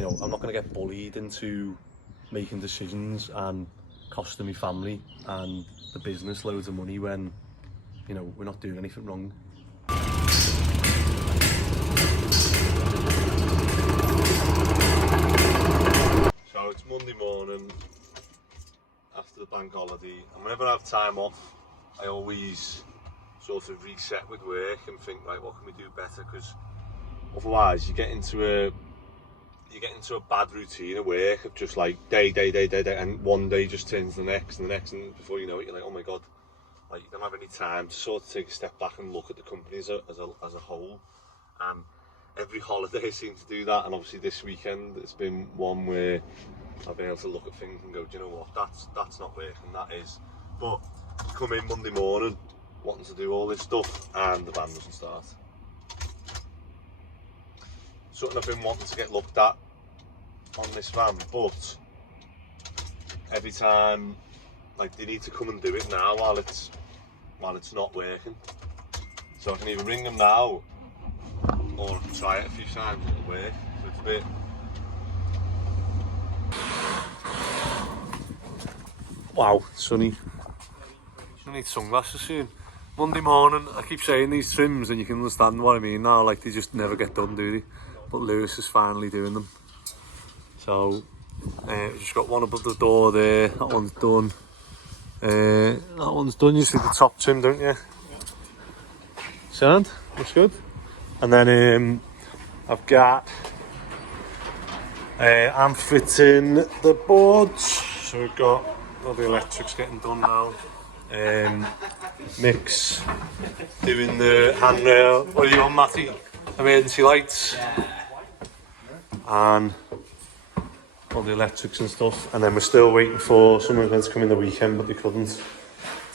you know, I'm not going to get bullied into making decisions and costing me family and the business loads of money when, you know, we're not doing anything wrong. So it's Monday morning after the bank holiday, and whenever I have time off, I always sort of reset with work and think, right, what can we do better? Because otherwise you get into a bad routine of work of just like day, and one day just turns to the next, and before you know it, you're like, oh my god, like you don't have any time to sort of take a step back and look at the company as a whole. Every holiday seems to do that, and obviously this weekend it's been one where I've been able to look at things and go, do you know what, that's not working, that is. But come in Monday morning wanting to do all this stuff and the van doesn't start. Something I've been wanting to get looked at on this van, but every time, like, they need to come and do it now while it's not working. So I can either ring them now or I can try it a few times and it'll work. So it's a bit... Wow, sunny. I need sunglasses soon. Monday morning, I keep saying these trims and you can understand what I mean now, like they just never get done, do they? But Lewis is finally doing them. So, just got one above the door there, that one's done. That one's done, you see the top trim, don't you? Sound? Looks good. And then I've got, I'm fitting the boards. So we've got all the electrics getting done now. Mick's doing the handrail. What are you on, Matty? Emergency lights. And all the electrics and stuff. And then we're still waiting for someone to come in the weekend, but they couldn't,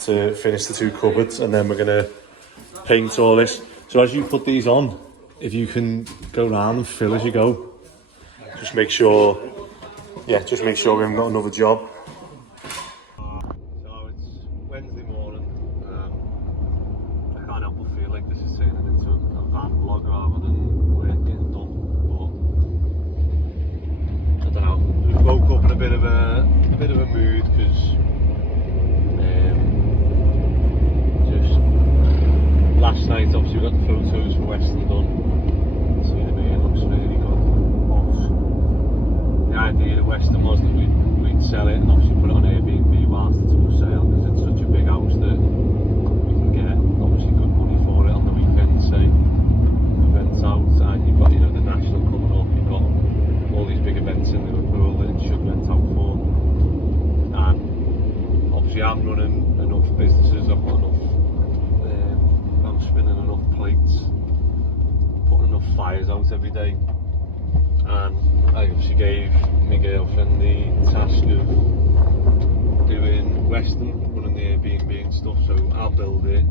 to finish the two cupboards. And then we're going to paint all this. So as you put these on, if you can go around and fill as you go, just make sure we haven't got another job. So it's Wednesday morning. I can't help but feel like this is turning into a van vlog rather than work getting done. But I don't know. We woke up in a bit of a mood because just last night, obviously we got the photos for Weston done. See the way it looks really good. But the idea of Weston was that we'd sell it and obviously put it on Airbnb whilst it's up for sale, because it's such a big house that we can get obviously good money for it on the weekend, say events out, and you've got, you know, the National coming up, you've got all these big events in Liverpool that it should rent out for. And obviously I'm running enough businesses, I've got enough, I'm spinning enough plates, putting enough fires out every day. And I obviously gave my girlfriend the task of doing Weston, running the Airbnb and stuff, so I'll build it.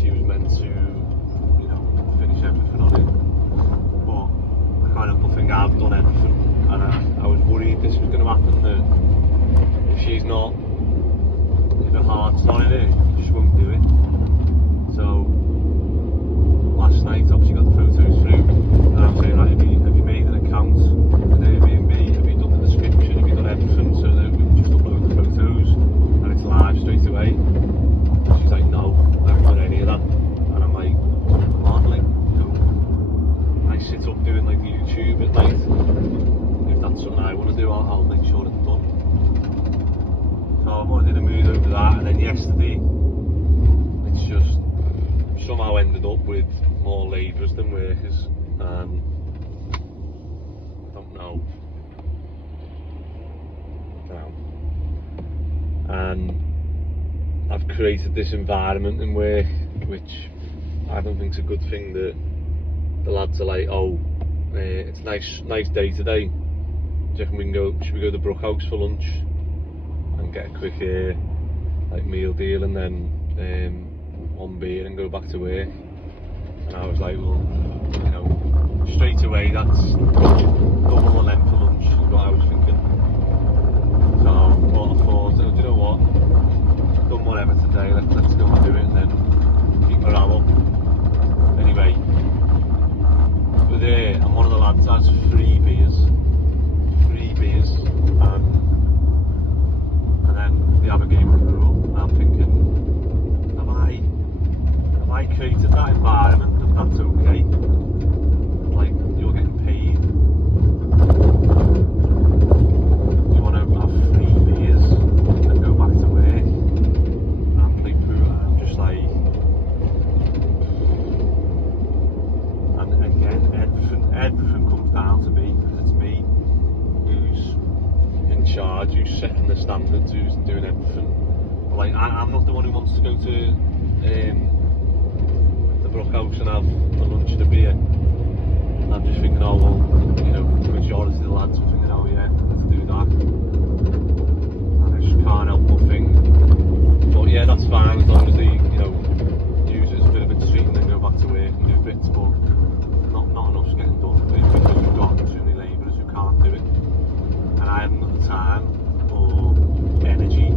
She was meant to, you know, finish everything on it. But I kind of think I've done everything, and I was worried this was going to happen, that if she's not, if her heart's not in it, you just won't do it. So last night obviously got the photos through, and I'm saying, right, have you made an account with Airbnb, have you done the description, have you done everything, so that we can just upload the photos and it's live straight away? She's like, no, I haven't done any of that. And I'm like, come on, like, you know, I sit up doing like the YouTube at night. If that's something I want to do, I'll make sure it's done. So I wanted in a mood over that, and then yesterday it's just somehow ended up with more labourers than workers, and I don't know. And I've created this environment in work which I don't think is a good thing, that the lads are like, oh, it's nice day today, do you reckon should we go to the Brookhouse for lunch and get a quick like meal deal, and then one beer and go back to work? And I was like, well, you know, straight away that's double the length for lunch is what I was thinking. So I thought, do you know what, I've done whatever today, let's go and do it, and then keep morale up. Anyway, we're there, and one of the lads has 3 beers, charge who's setting the standards, who's doing everything. But like, I'm not the one who wants to go to the Brookhouse and have a lunch and a beer. I'm just thinking, oh well, you know, the majority of the lads are thinking, oh yeah, let's do that. And I just can't help but think, but yeah, that's fine as long as they, you know, use it as a bit of a treat and then go back to work and do bits, but not enough's getting done because we've got too many labourers who can't do it. And I haven't got the time or energy,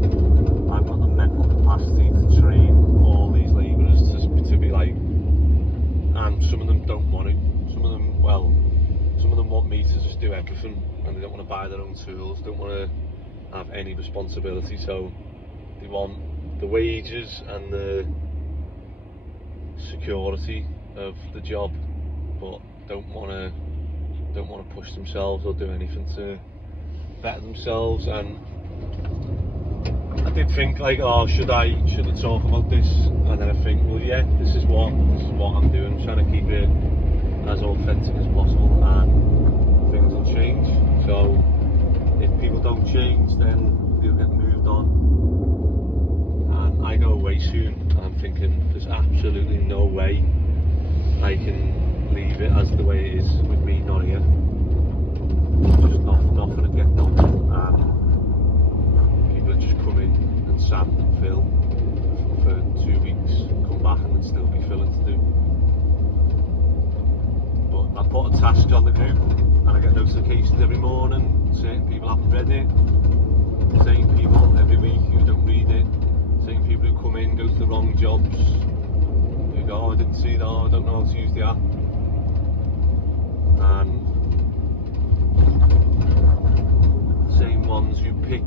I've got the mental capacity to train all these labourers to be like, and some of them don't want to. Some of them want me to just do everything, and they don't want to buy their own tools, don't want to have any responsibility, so they want the wages and the security of the job, but don't want to push themselves or do anything to better themselves. And I did think like, oh, should I talk about this? And then I think, well, yeah, this is what I'm doing. I'm trying to keep it as authentic as possible, and things will change. So if people don't change, then they'll get moved on. And I go away soon, and I'm thinking there's absolutely no way I can leave it as the way it is with me not here. Just not going to get done. People are just come in and sand and fill for 2 weeks, come back and then still be filling to do. But I put a task on the group and I get notifications every morning saying people haven't read it, saying people every week who don't read it, saying people who come in go to the wrong jobs, who go, oh, I didn't see that, oh, I don't know how to use the app. And same ones who pick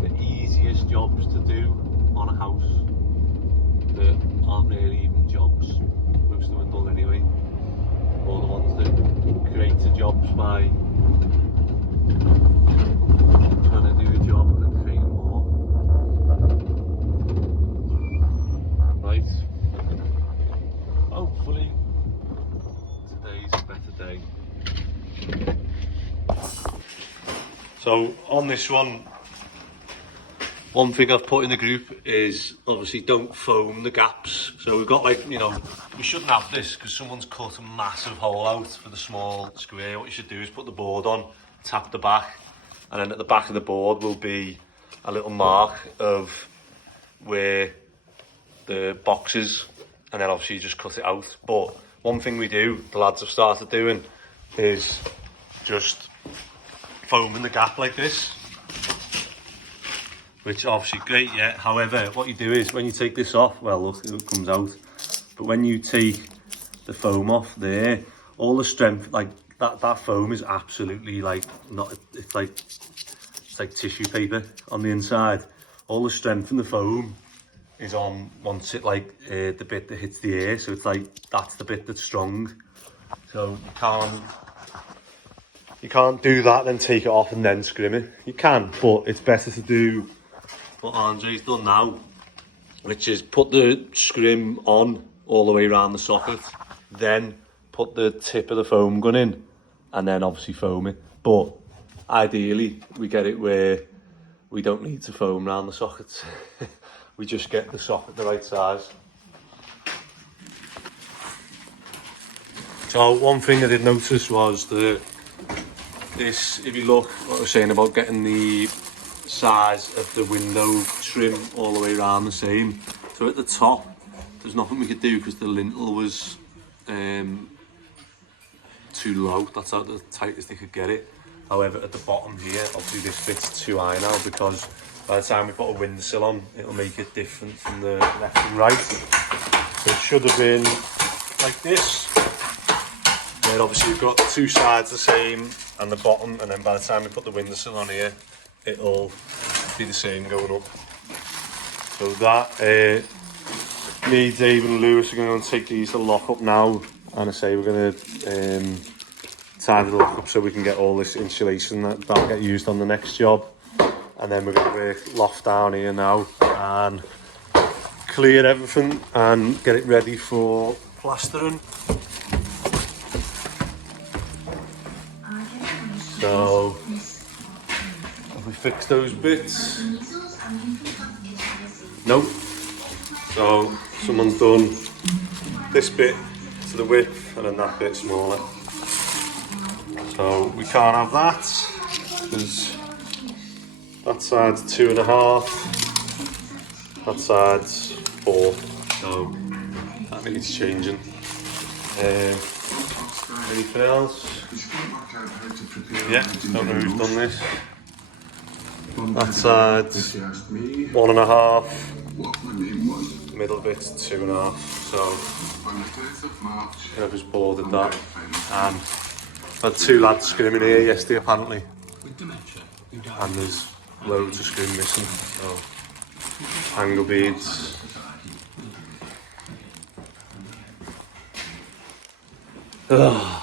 the easiest jobs to do on a house that aren't really even jobs, most of them are done anyway, or the ones that create the jobs by trying to do a job and then creating more. Right, hopefully today's a better day. So on this one thing I've put in the group is obviously don't foam the gaps. So we've got like, you know, we shouldn't have this because someone's cut a massive hole out for the small square. What you should do is put the board on, tap the back, and then at the back of the board will be a little mark of where the box is, and then obviously you just cut it out. But one thing we do, the lads have started doing, is just foaming the gap like this, which obviously great, yeah. However, what you do is when you take this off, well look, it comes out, but when you take the foam off there, all the strength, like that foam is absolutely like not, it's like tissue paper on the inside. All the strength in the foam is on once it like the bit that hits the air, so it's like that's the bit that's strong. So you can't do that then take it off and then scrim it. You can, but it's better to do what Andre's done now, which is put the scrim on all the way around the socket, then put the tip of the foam gun in, and then obviously foam it. But ideally we get it where we don't need to foam around the sockets. We just get the socket the right size. So one thing I did notice was this, if you look what I was saying about getting the size of the window trim all the way around the same. So at the top, there's nothing we could do because the lintel was too low. That's how the tightest they could get it. However, at the bottom here, obviously this bit's too high now because by the time we put a windowsill on, it'll make it different from the left and right. So it should have been like this. Then obviously you've got two sides the same and the bottom, and then by the time we put the windowsill on here, it'll be the same going up. So that, me, Dave and Lewis are going to take these to lock up now, and I say we're going to tie the lock up so we can get all this insulation that'll get used on the next job. And then we're going to work loft down here now and clear everything and get it ready for plastering. So Have we fixed those bits? Nope. So someone's done this bit to the width and then that bit smaller. So we can't have that because that side's 2.5, that side's 4. So that needs changing. Anything else? Yeah, don't know who's done this. That side's 1.5, middle bit's 2.5. So I've just boarded that. And I had 2 lads screaming here yesterday apparently. And there's loads of scream missing. So angle beads. Ugh.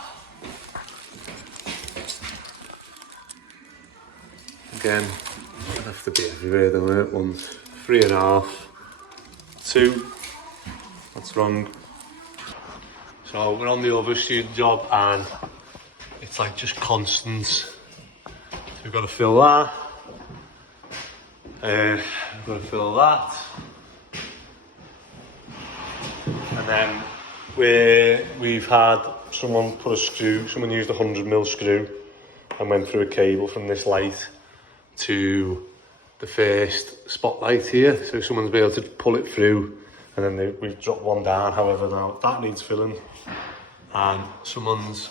Again, I'd have to be everywhere though, innit? 1, 3.5, 2, that's wrong. So we're on the other student job and it's like just constant. So we've got to fill that, we've got to fill that, and then we've had someone put a screw, someone used a 100mm screw and went through a cable from this light to the first spotlight here, so someone's been able to pull it through, and then we've dropped one down. However, now that needs filling, and someone's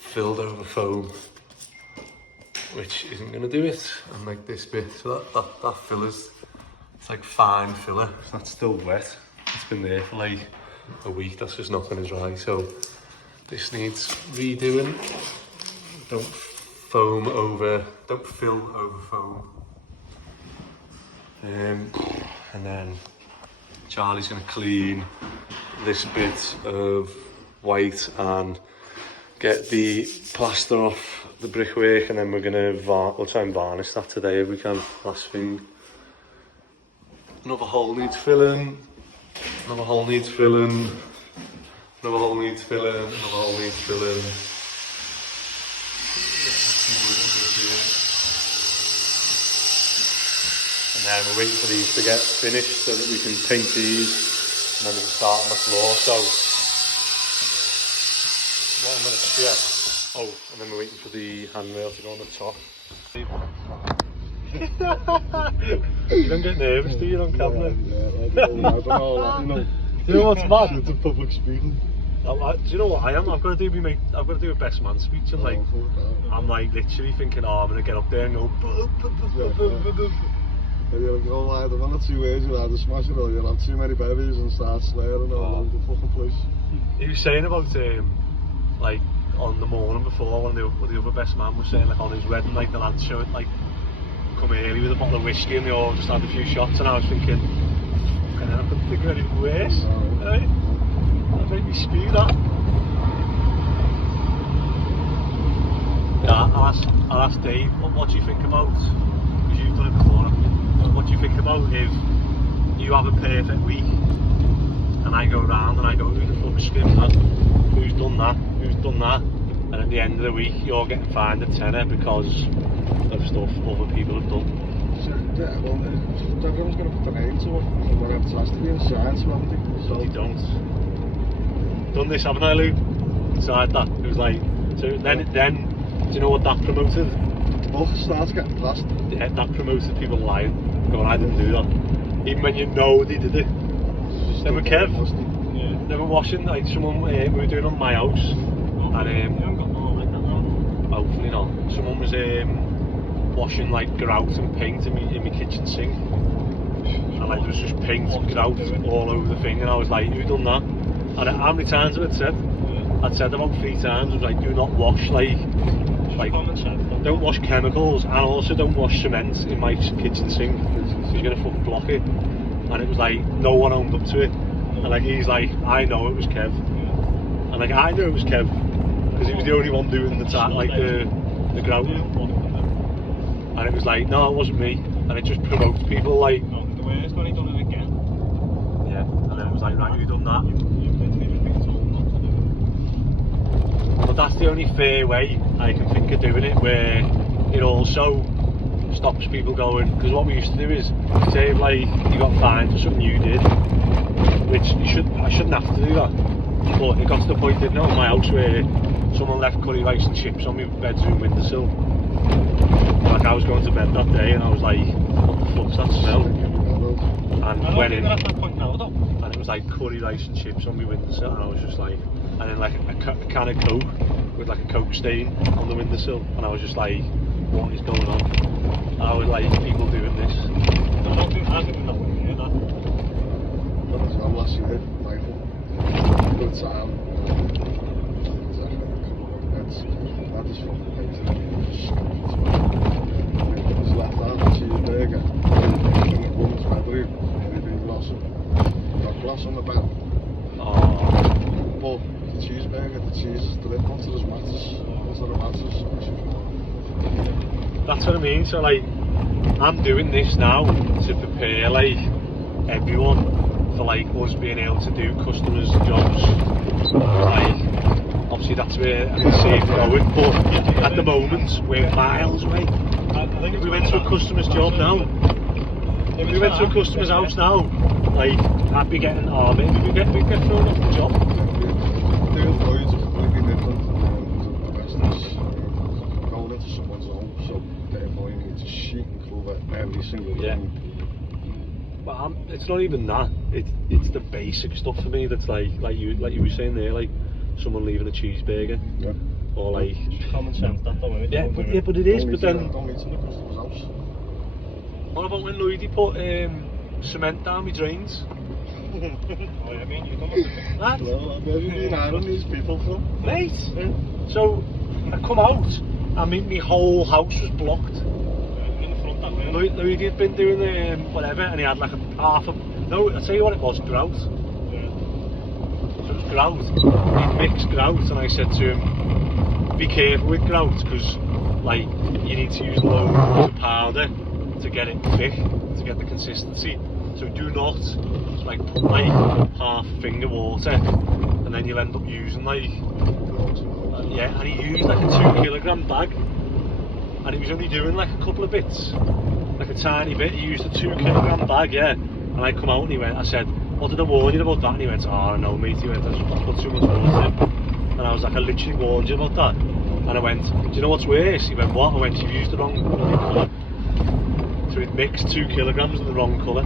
filled over foam, which isn't going to do it. And like this bit, so that filler's, it's like fine filler, so that's still wet. It's been there for like a week. That's just not going to dry. So this needs redoing. Don't fill over foam. And then Charlie's going to clean this bit of white and get the plaster off the brickwork, and then we're going to we'll try and varnish that today if we can. Last thing. Another hole needs filling. Another hole needs filling. Another hole needs filling. Another hole needs filling. And then we're waiting for these to get finished so that we can paint these, and then we can start on the floor. So what I'm going to check. Oh, and then we're waiting for the handrail to go on the top. You don't get nervous, do you, on camera? Yeah, I don't know. Do you know what's mad? It's a public speaking. Do you know what I am? I've got to do a best man speech, and like, I'm like literally thinking, oh, I'm gonna get up there and go. And you'll go either 1 or 2 words, you'll either smash it or you'll have too many babies and start swearing all over the fucking place. He was saying about like on the morning before, one of the other best man was saying like on his wedding, like the lads showed like come early with a bottle of whiskey and they all just had a few shots, and I was thinking, fucking hell, I couldn't think of anything worse. Right? That'd make me spew that. Yeah, I'll ask Dave, what do you think about, because you've done it before, what do you think about if you have a perfect week and I go around and I go, who the fuck's skimmed that? Who's done that? Who's done that? And at the end of the week you're getting fined a tenner because of stuff other people have done. Yeah, well, everyone's going to put their name to it, and then it has to be insurance, haven't they? So they don't. Done this, haven't I, Lou? Inside that. It was like, so then do you know what that promoted? Well, it starts getting passed. Yeah, that promoted people lying, going, I didn't do that. Even when you know they did it. Then with Kev, they were washing, like someone, we were doing on my house, and you haven't got more like that now. hopefully not. Someone was washing like grout and paint in my kitchen sink, and like there was just paint and grout all over the thing, and I was like, who done that? And how many times have I said? I'd said about 3 times. I was like, do not wash like don't wash chemicals, and also don't wash cement in my kitchen sink because you're gonna fucking block it. And it was like no one owned up to it, and like he's like, I know it was Kev, and like I knew it was Kev because he was the only one doing the the grout. And it was like, no, it wasn't me, and it just provoked people like. No, the worst when he done it again. Yeah, and then it was like, right, who done that? You've been told not to do it. But But that's the only fair way I can think of doing it, where it also stops people going, because what we used to do is, say like you got fined for something you did, which I shouldn't have to do that, but it got to the point, didn't it, in my house where someone left curry rice and chips on my bedroom windowsill. Like, I was going to bed that day and I was like, what the fuck's that smell? And went in, at that point now, though. and it was like curry rice and chips on my windowsill, and I was just like, and then like a can of Coke with like a Coke stain on the windowsill, and I was just like, what is going on? And I was like, people doing this. I don't think that would hear that. That was my last year, Michael. Good time. I just fucking hated it. It was left out the cheeseburger in the woman's bedroom, and it'd been blossom. Got gloss on the bed. Oh, But the cheeseburger, the cheese is dripped onto the mattress. Onto the mattress. that's what I mean. So like, I'm doing this now to prepare like everyone for like us being able to do customers' jobs. Like, obviously that's where I can see it going, but at the moment we're miles away. If we went to a customer's job now, if we went to a customer's house now, like, I'd be getting army, we'd get thrown off the job. Doing Lloyd's is completely different to the rest of us. Going into someone's home, so therefore you need to sheet and cover every single Yeah. room. But it's not even that. It's the basic stuff for me that's like you were saying there, like someone leaving a cheeseburger, Yeah. or like, Common sense, that though, isn't it? yeah, but it is. But then, Don't need to the customer's house. what about when Lloydie put cement down my drains? Oh, yeah, I mean, you come up with it. Lad, Well, where have you been hiring these people from? mate. So I come out, I mean, my whole house was blocked. In the front, that way. Lloydie had been doing whatever, and he had like no, I'll tell you what it was, grout. Yeah. So it was grout. He'd mixed grout, and I said to him, be careful with grout, because like you need to use loads of powder to get it thick, to get the consistency. So do not like put like half finger water, and then you'll end up using like yeah. And he used like a 2 kilogram bag, and he was only doing like a couple of bits, like a tiny bit. He used a 2 kilogram bag, yeah. And I come out and he went, I said, what did I warn you about that? And he went, oh no mate, he went, I put too much water in. And I was like, I literally warned you about that. And I went, do you know what's worse? He went, what? I went, you used the wrong colour. So he'd mixed 2 kilograms in the wrong colour.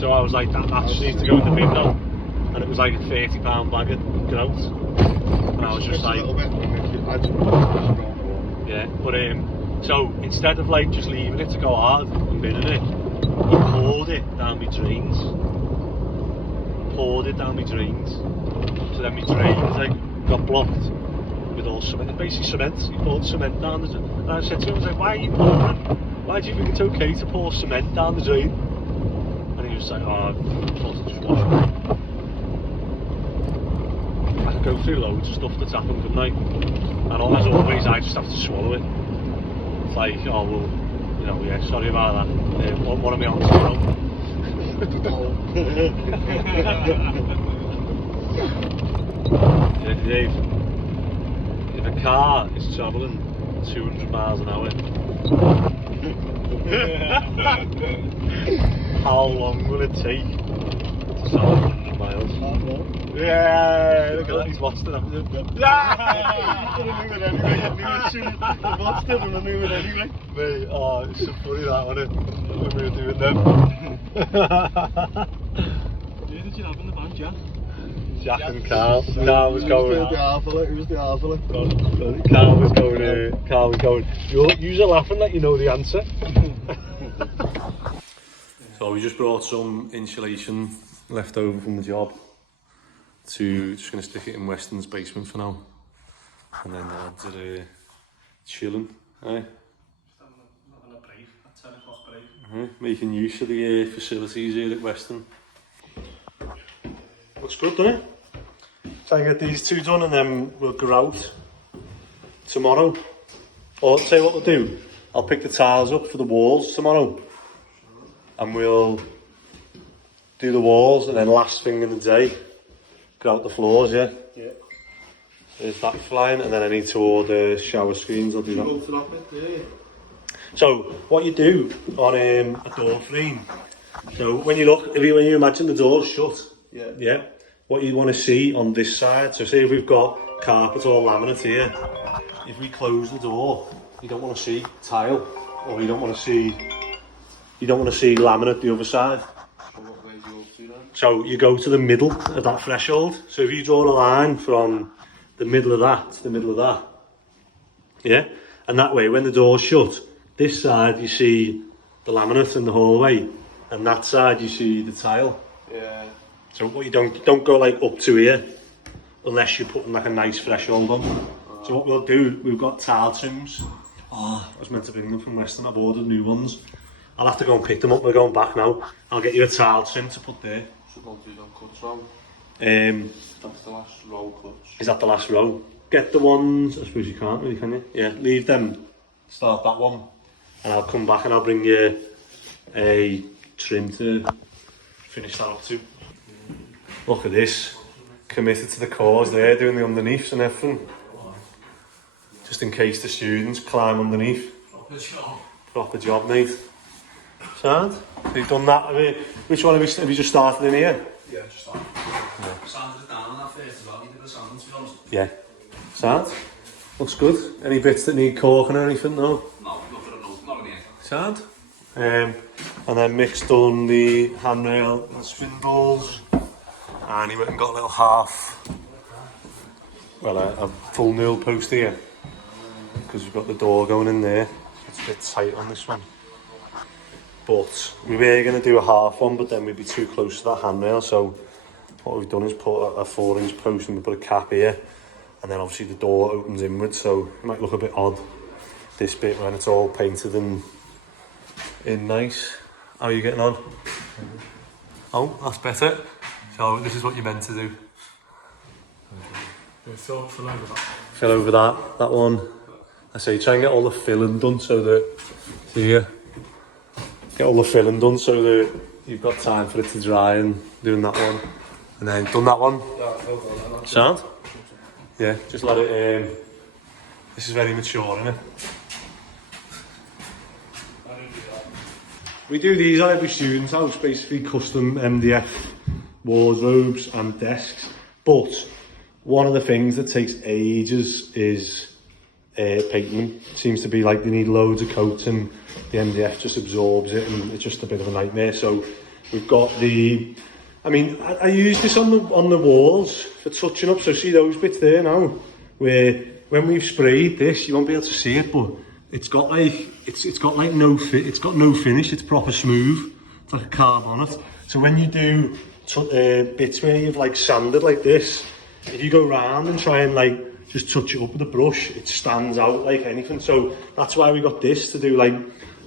So I was like, that just needs to go in the bin now. And it was like a £30 bag of grout. And I was just like, yeah. But so instead of like just leaving it to go hard and binning it, he poured it down my drains. Poured it down my drains. So then my drains like got blocked with all cement, basically cement. He poured cement down the drain. And I said to him, I was like, why are you pouring? Why do you think it's okay to pour cement down the drain? And he was like, oh, I thought I'd just wash it. I could go through loads of stuff that's happened, couldn't I? And as always, I just have to swallow it. It's like, oh well, you know, yeah, sorry about that. What am I on tomorrow? Yeah, Dave, if a car is travelling 200 miles an hour, how long will it take to travel 100 miles? Yeah, look at that, he's watched it, haven't you? Yeah! I knew it anyway, I knew it soon. I watched it and I knew it anyway. Mate, oh, it's so funny that, wasn't it? When we were doing them. Who did you have in the band, Jack? Jack and Carl. Carl was going. He was the half of it. Carl was going. Carl was going. You're laughing like you know the answer. So we just brought some insulation left over from the job. Just going to stick it in Weston's basement for now, and then the lads are chilling, Having a break, a 10 o'clock break. making use of the facilities here at Weston. Looks good, doesn't it? Try and get these two done, and then we'll go out tomorrow. Or tell you what we'll do, I'll pick the tiles up for the walls tomorrow, and we'll do the walls, and then last thing in the day, go out the floors, yeah? Yeah. There's that flying, and then I need to order shower screens. I'll do that. Go for that bit, yeah. So what you do on a door frame, so when you look, when you imagine the door's shut, yeah, what you want to see on this side, so say if we've got carpet or laminate here, if we close the door, you don't want to see tile, or you don't want to see laminate the other side. So you go to the middle of that threshold. So if you draw a line from the middle of that to the middle of that, yeah, and that way when the door's shut, this side you see the laminate in the hallway, and that side you see the tile. Yeah. So what you don't go like up to here, unless you're putting like a nice threshold on. So what we'll do, we've got tile trims. Oh, I was meant to bring them from Weston. I've ordered new ones. I'll have to go and pick them up. We're going back now. I'll get you a tile trim to put there. Should not do that cuts round. That's the last row cuts. Is that the last row? Get the ones, I suppose you can't really, can you? Yeah, leave them, start that one, and I'll come back and I'll bring you a trim to finish that up too. Look at this, committed to the cause there, doing the underneaths and everything. Just in case the students climb underneath. Proper job, mate. Sound? So you've done that. Which one have you just started in here? Yeah, just started. Sanded it down on that first as well. You did the sand, to be honest. Yeah. Sound? Looks good. Any bits that need caulking or anything? No? No, not in the end. Sound? And then Mick's done the handrail and spindles. And he went and got a little a full newel post here. Because we've got the door going in there. It's a bit tight on this one. But we were going to do a half one, but then we'd be too close to that handrail. So what we've done is put a 4-inch post and we put a cap here. And then obviously the door opens inwards, so it might look a bit odd, this bit, when it's all painted and in nice. How are you getting on? Oh, that's better. So this is what you're meant to do. Fill over that. Fill over that one. I say try and get all the filling done so that, see here, get all the filling done so that you've got time for it to dry, and doing that one. And then done that one. Sound? Yeah, just let it, this is very mature, isn't it? We do these at every student's house, basically custom MDF wardrobes and desks. But one of the things that takes ages is painting them. It seems to be like they need loads of coats and the MDF just absorbs it, and it's just a bit of a nightmare. So we've got the, I mean, I use this on the walls for touching up. So see those bits there now, where when we've sprayed this, you won't be able to see it, but it's got like no fit. It's got no finish. It's proper smooth. It's like a carb on it. So when you do bits where you've like sanded like this, if you go round and try and like just touch it up with a brush, it stands out like anything. So that's why we got this, to do like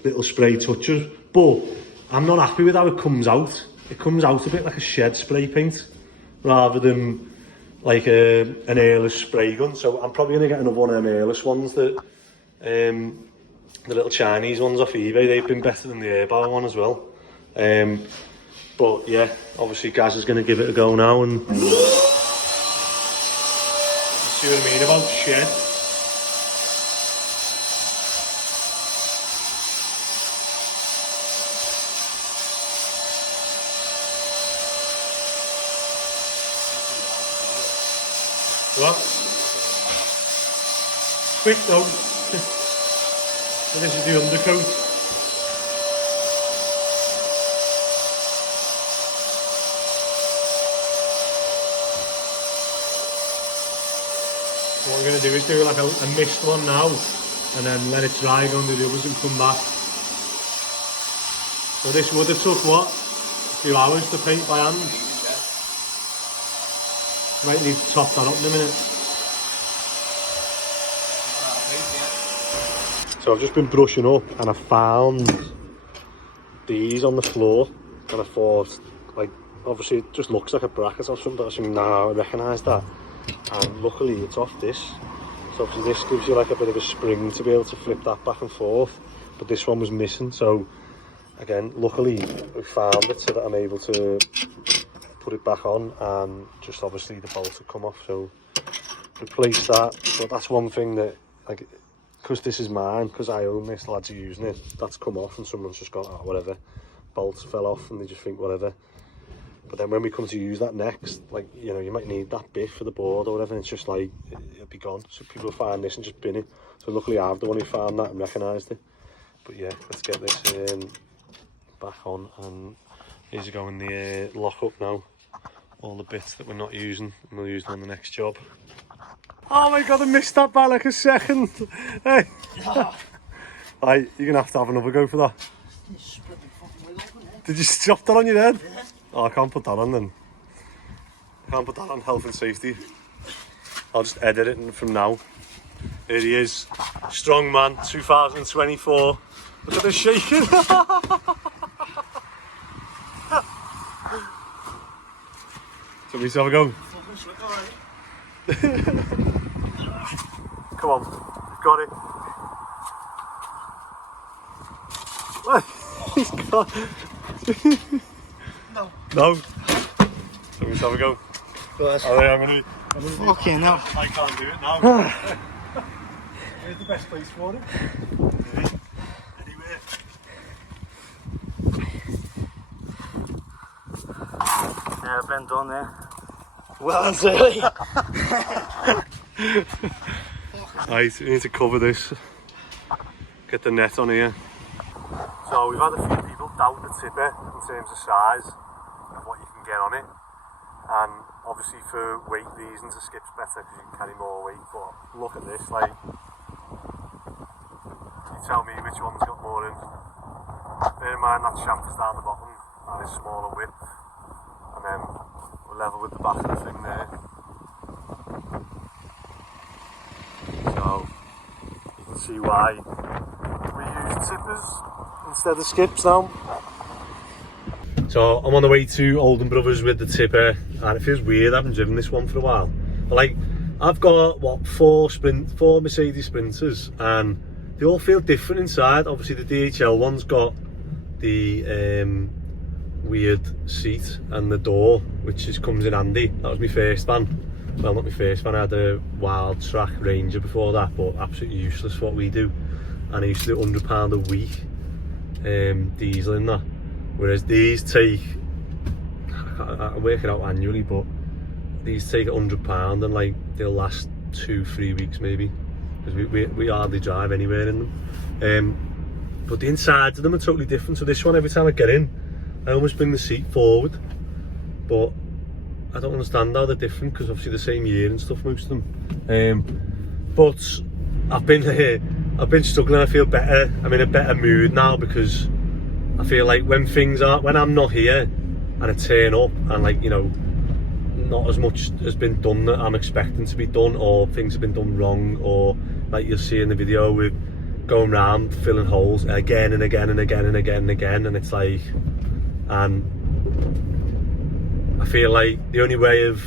little spray touches. But I'm not happy with how it comes out. It comes out a bit like a shed spray paint rather than like an airless spray gun. So I'm probably going to get another one of them airless ones, that the little Chinese ones off eBay. They've been better than the Airbar one as well. But yeah, obviously Gaz is going to give it a go now and see what I mean about shed. What? Quick though. So this is the undercoat. So what we're going to do is do like a mist one now, and then let it dry, go under the others and come back. So this would have took what? A few hours to paint by hand. Might need to top that up in a minute. So I've just been brushing up and I found these on the floor, and I thought, like, obviously it just looks like a bracket or something, but I said, nah, I recognise that. And luckily it's off this. So obviously this gives you like a bit of a spring to be able to flip that back and forth, but this one was missing. So again, luckily we found it so that I'm able to put it back on, and just obviously the bolt had come off, so replace that. But that's one thing that, like, because this is mine, because I own this, lads are using it, that's come off and someone's just gone, oh, whatever, bolts fell off, and they just think whatever. But then when we come to use that next, like, you know, you might need that bit for the board or whatever, and it's just like, it'll be gone. So people will find this and just bin it. So luckily I'm the one who found that and recognised it. But yeah, let's get this back on, and these are going the lock up now. All the bits that we're not using, and we'll use them on the next job. Oh my god, I missed that by like a second. Hey. Right, you're gonna have to have another go for that. Did you drop that on your head? Yeah. Oh, I can't put that on then. I can't put that on health and safety. I'll just edit it from now. Here he is, strong man, 2024. Look at the shaking. So we have a go. Come on, you've got it. He's got No. No. So we have a go. I'm gonna Fucking hell. I can't do it now. Where's the best place for it? Anywhere. Yeah, I've been done there. Well and silly. Right, we need to cover this. Get the net on here. So we've had a few people doubt the tipper in terms of size of what you can get on it. And obviously for weight reasons a skip's better because you can carry more weight, but look at this, like, you tell me which one's got more in. Bear in mind that chamfer's down the bottom and it's smaller width, and then we're level with the back of the thing there. So you can see why we use tippers instead of skips now. So I'm on the way to Oldham Brothers with the tipper, and it feels weird, I haven't driven this one for a while. But like, I've got what, four Mercedes Sprinters, and they all feel different inside. Obviously the DHL one's got the weird seat and the door, which comes in handy. That was my first van. Well, not my first van, I had a Wild Track Ranger before that, but absolutely useless for what we do. And I used to do £100 a week diesel in that. Whereas these take, I work it out annually, but these take £100 and like they'll last 2-3 weeks maybe, because we hardly drive anywhere in them. But the insides of them are totally different. So this one, every time I get in, I almost bring the seat forward, but I don't understand how they're different because obviously the same year and stuff, most of them. But I've been struggling. I feel better. I'm in a better mood now because I feel like when I'm not here and I turn up and, like, you know, not as much has been done that I'm expecting to be done, or things have been done wrong, or like you'll see in the video, we're going around filling holes again and again and again and again and again, and it's like, and I feel like the only way of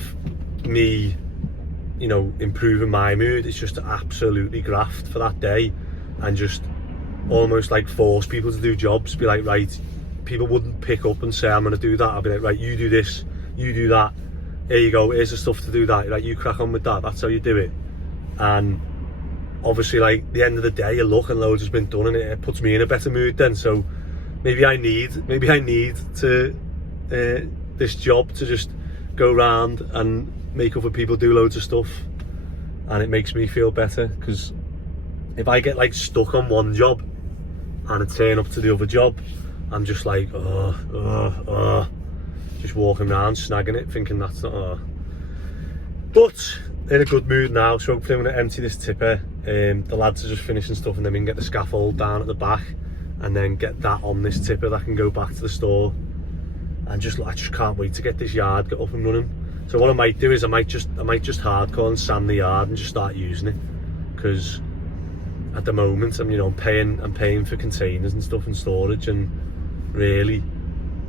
me, you know, improving my mood is just to absolutely graft for that day and just almost like force people to do jobs. Be like, right, people wouldn't pick up and say I'm going to do that. I'll be like, right, you do this, you do that, here you go, here's the stuff to do that, like, you crack on with that, that's how you do it. And obviously, like, the end of the day, you look and loads has been done and it puts me in a better mood then. So maybe I need to this job to just go around and make other people do loads of stuff, and it makes me feel better. Because if I get like stuck on one job and I turn up to the other job, I'm just like just walking around snagging it, thinking that's not But in a good mood now, so hopefully I'm going to empty this tipper. The lads are just finishing stuff, and then we can get the scaffold down at the back and then get that on this tipper that can go back to the store. And I just can't wait to get this yard up and running. So what I might do is I might just hardcore and sand the yard and just start using it, because at the moment I'm paying for containers and stuff and storage, and really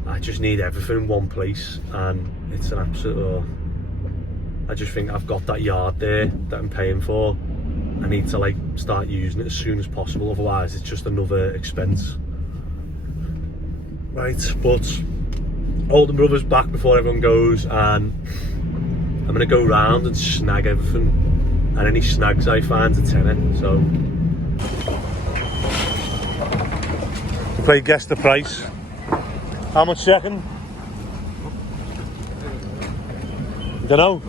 I just need everything in one place, and it's an absolute I just think I've got that yard there that I'm paying for. I need to like start using it as soon as possible, otherwise it's just another expense. Right, but Oldham Brothers back before everyone goes, and I'm going to go round and snag everything and any snags I find a tenner. So play guess the price. How much second? Don't know.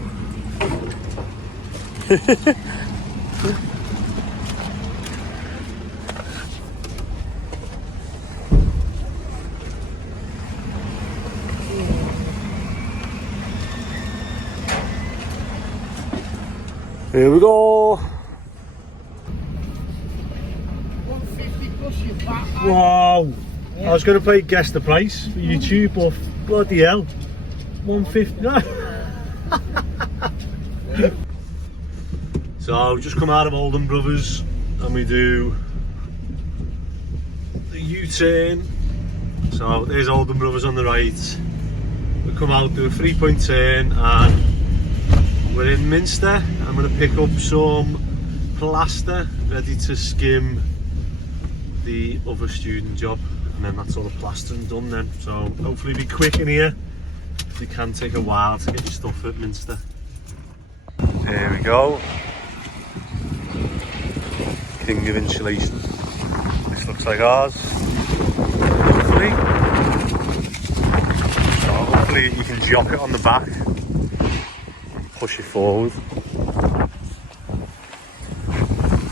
Here we go. 150 plus your VAT. Wow. I was going to play guess the price for YouTube, but bloody hell. 150. No. So we just come out of Oldham Brothers and we do the U-turn. So there's Oldham Brothers on the right. We come out, do a 3-point turn, and we're in Minster. I'm going to pick up some plaster ready to skim the other student job, and then that's all the plastering done then. So hopefully be quick in here. It can take a while to get your stuff at Minster. Here we go. King of insulation. This looks like ours. Hopefully. So hopefully you can jock it on the back. Push it forward.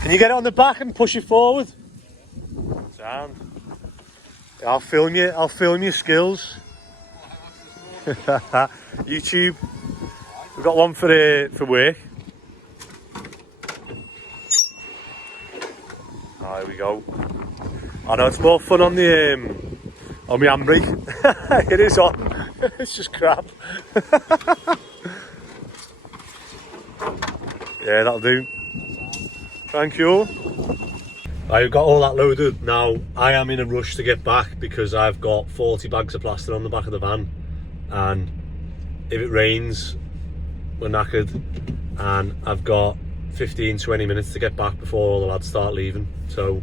Can you get it on the back and push it forward? Sound. Yeah, I'll film you. I'll film your skills. YouTube. We've got one for work. Oh, here we go. I know it's more fun on the on my handbrake. It is on. It's just crap. Yeah, that'll do. Thank you. I've got all that loaded. Now, I am in a rush to get back because I've got 40 bags of plaster on the back of the van, and if it rains, we're knackered, and I've got 15-20 minutes to get back before all the lads start leaving. So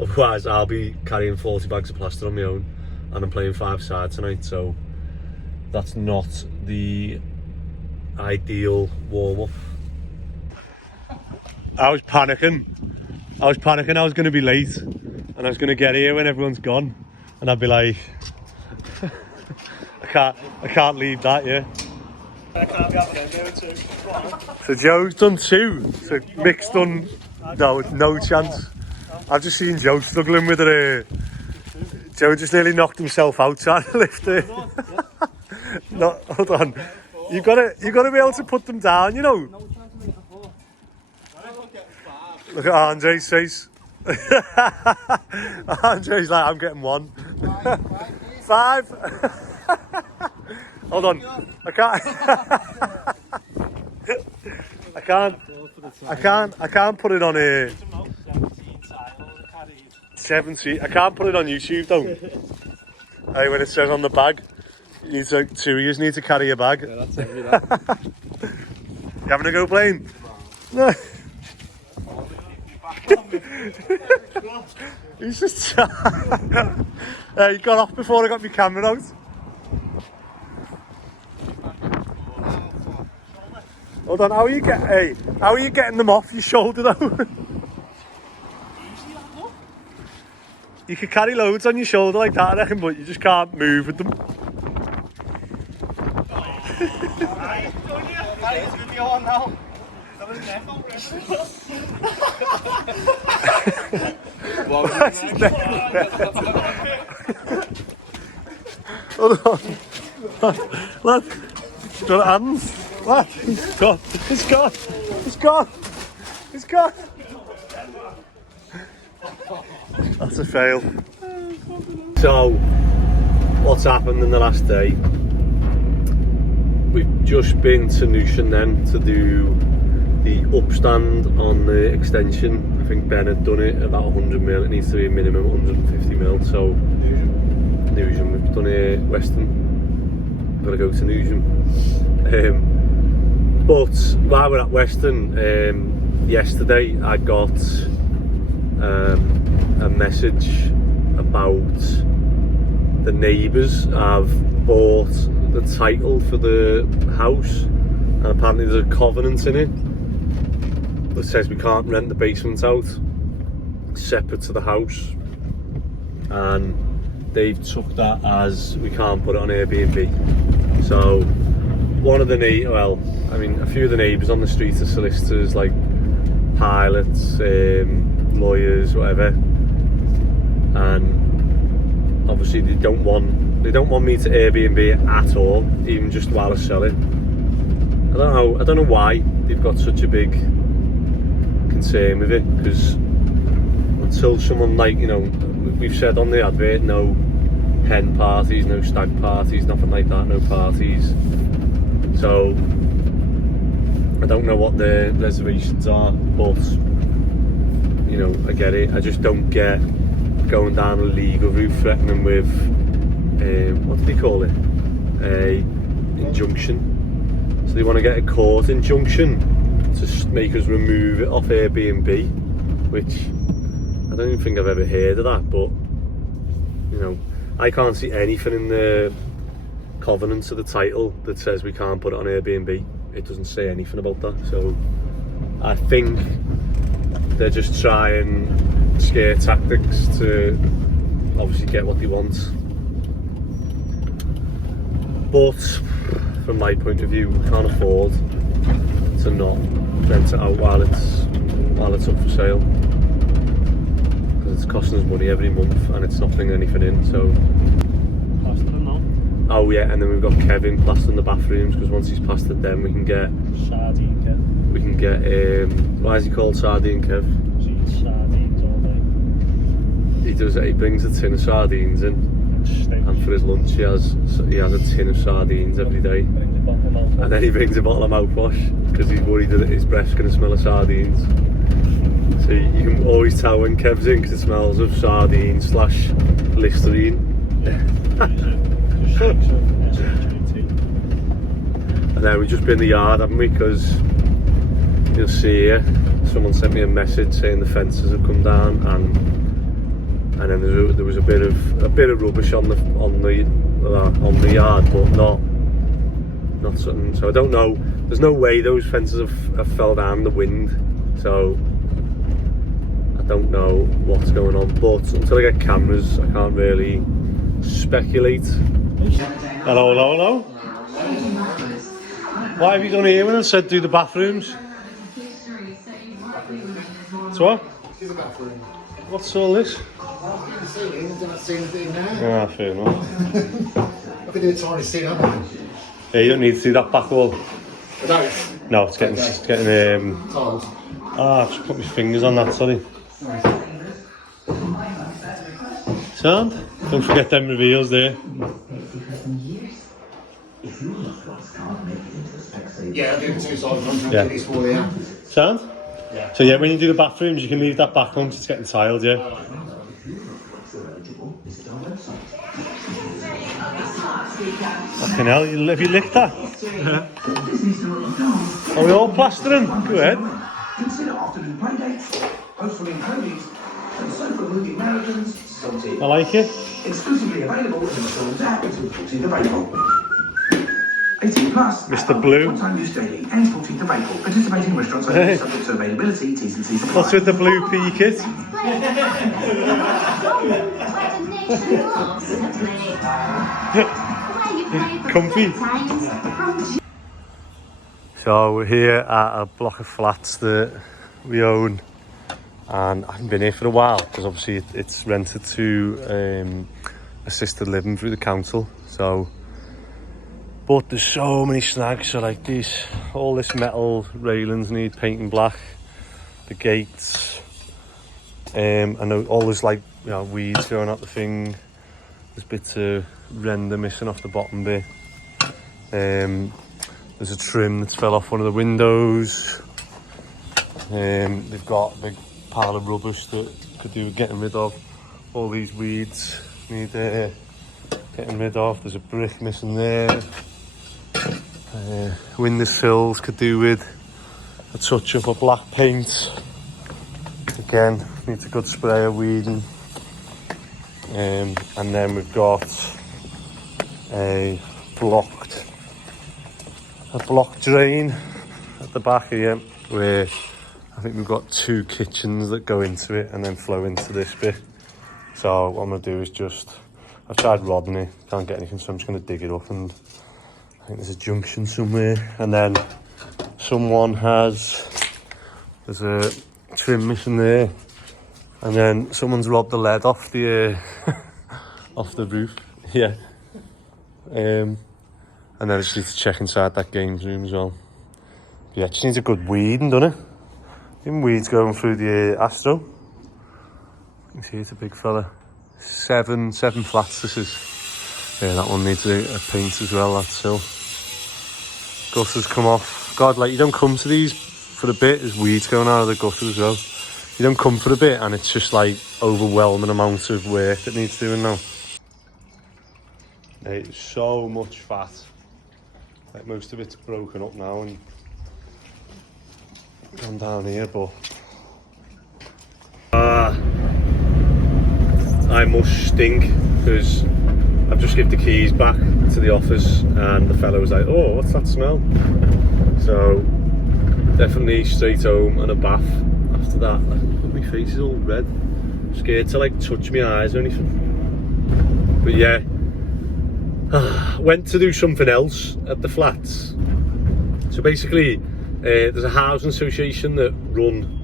otherwise I'll be carrying 40 bags of plaster on my own, and I'm playing 5-side tonight, so that's not the ideal warm-up. I was panicking I was going to be late, and I was going to get here when everyone's gone, and I'd be like, I can't leave that, yeah. I can't be happening there too. So Joe's done 2, so Mick's done, no chance. I've just seen Joe struggling with it. Joe just nearly knocked himself out trying to lift it. No, hold on. You've got to be able to put them down, you know. Look at Andre's face. Andre's like, I'm getting 1. 5. Hold on. I can't put it on a 17. I can't put it on YouTube though. Hey, when it says on the bag, you need to, 2 of you need to carry a bag. Yeah, that's heavy, that. You having a go playing? No. He's just he got off before I got my camera out. Hold on, how are you getting them off your shoulder though? You could carry loads on your shoulder like that, I reckon, but you just can't move with them. Hold on. Lad, got hands. Lad, it's gone. It's gone. It's gone. It's gone. That's a fail. So, what's happened in the last day? We've just been to No.1 then to do the upstand on the extension. I think Ben had done it about 100 mil. It needs to be a minimum 150 mil. So No.1, we've done it at Weston. Got to go to No.1. But while we're at Weston, yesterday I got a message about the neighbours have bought the title for the house, and apparently there's a covenant in it. that says we can't rent the basement out separate to the house, and they've took that as we can't put it on Airbnb. So one of the a few of the neighbours on the street are solicitors, like pilots, lawyers, whatever, and obviously they don't want me to Airbnb it at all, even just while I sell it. I don't know why they've got such a big concern with it, because until someone, like, you know, we've said on the advert, no hen parties, no stag parties, nothing like that, no parties. So I don't know what the reservations are, but you know, I get it. I just don't get going down a legal route threatening with what do they call it? A injunction. So they want to get a court injunction to make us remove it off Airbnb, which I don't even think I've ever heard of that. But you know, I can't see anything in the covenants of the title that says we can't put it on Airbnb. It doesn't say anything about that. So I think they're just trying scare tactics to obviously get what they want. But from my point of view, we can't afford to not rent it out while it's up for sale, because it's costing us money every month and it's not bringing anything in. So Plastering now. oh yeah, and then we've got Kevin plastering the bathrooms, because once he's plastered them we can get Sardine Kev. we can get why is he called Sardine Kev? She eats sardines all day. He brings a tin of sardines in, and for his lunch he has a tin of sardines every day, Brings a bottle of mouthwash. and then he brings a bottle of mouthwash because he's worried that his breath's going to smell of sardines. So you can always tell when Kev's in, because it smells of sardines / Listerine. Just shakes of SHAT. And then we've just been in the yard, haven't we? Because you'll see here, someone sent me a message saying the fences have come down, and then there was a bit of rubbish on the yard, but not something. So I don't know. There's no way those fences have fell down in the wind. So I don't know what's going on. But until I get cameras, I can't really speculate. Hello. Why have you done here when I said do the bathrooms? So what? Do the bathroom. What's all this? The ceiling, I don't see anything now. Ah, fair enough. I've been doing tiny scene, haven't I? Yeah, you don't need to see that back wall. I don't. No, it's getting Tiles. I've just put my fingers on that, sorry. Sound? Don't forget them reveals there. Yeah, I do the two sides. I'm Yeah. doing these four there. Sound? Yeah. So yeah, when you do the bathrooms, you can leave that back once it's getting tiled, yeah. Fucking hell, have you licked that? Are we all plastering? Go ahead. Consider afternoon playdates, hopefully encodings, and sofa movie marathons. I like it. Exclusively available in the Storm's app until 14th of April. 18 plus. Mr. Blue. One-time use daily and 14th of April. Participating restaurants only, subject to availability, T's and C's apply. What's with the blue pea kit? Comfy. So we're here at a block of flats that we own, and I haven't been here for a while because obviously it's rented to assisted living through the council. So, but there's so many snags. So like all this metal railings need painting black, the gates, and all this, like, you know, weeds going out the thing. There's bits of render missing off the bottom bit. There's a trim that's fell off one of the windows. They've got a big pile of rubbish that could do with getting rid of. All these weeds need getting rid of. There's a brick missing there. Windowsills could do with a touch up of black paint. Again, needs a good spray of weeding. And then we've got a blocked drain at the back here, where I I think we've got 2 kitchens that go into it and then flow into this bit. So what I'm going to do is just, I've tried rodding it, can't get anything, so I'm just going to dig it up, and I think there's a junction somewhere, and then there's a trim missing there, and then someone's robbed the lead off the off the roof, yeah. And then I just need to check inside that games room as well. Yeah, it just needs a good weeding, doesn't it? Even weeds going through the Astro. You can see it's a big fella. 7 flats this is. Yeah, that one needs a paint as well, that sill. Gutters come off. God, like, you don't come to these for a bit, there's weeds going out of the gutter as well. You don't come for a bit and it's just like overwhelming amount of work that needs doing now. It's so much fat. Like, most of it's broken up now and gone down here, but I must stink because I've just given the keys back to the office and the fellow was like, oh, what's that smell? So definitely straight home and a bath after that. Like, my face is all red. I'm scared to like touch my eyes or anything. But yeah, went to do something else at the flats. So basically there's a housing association that run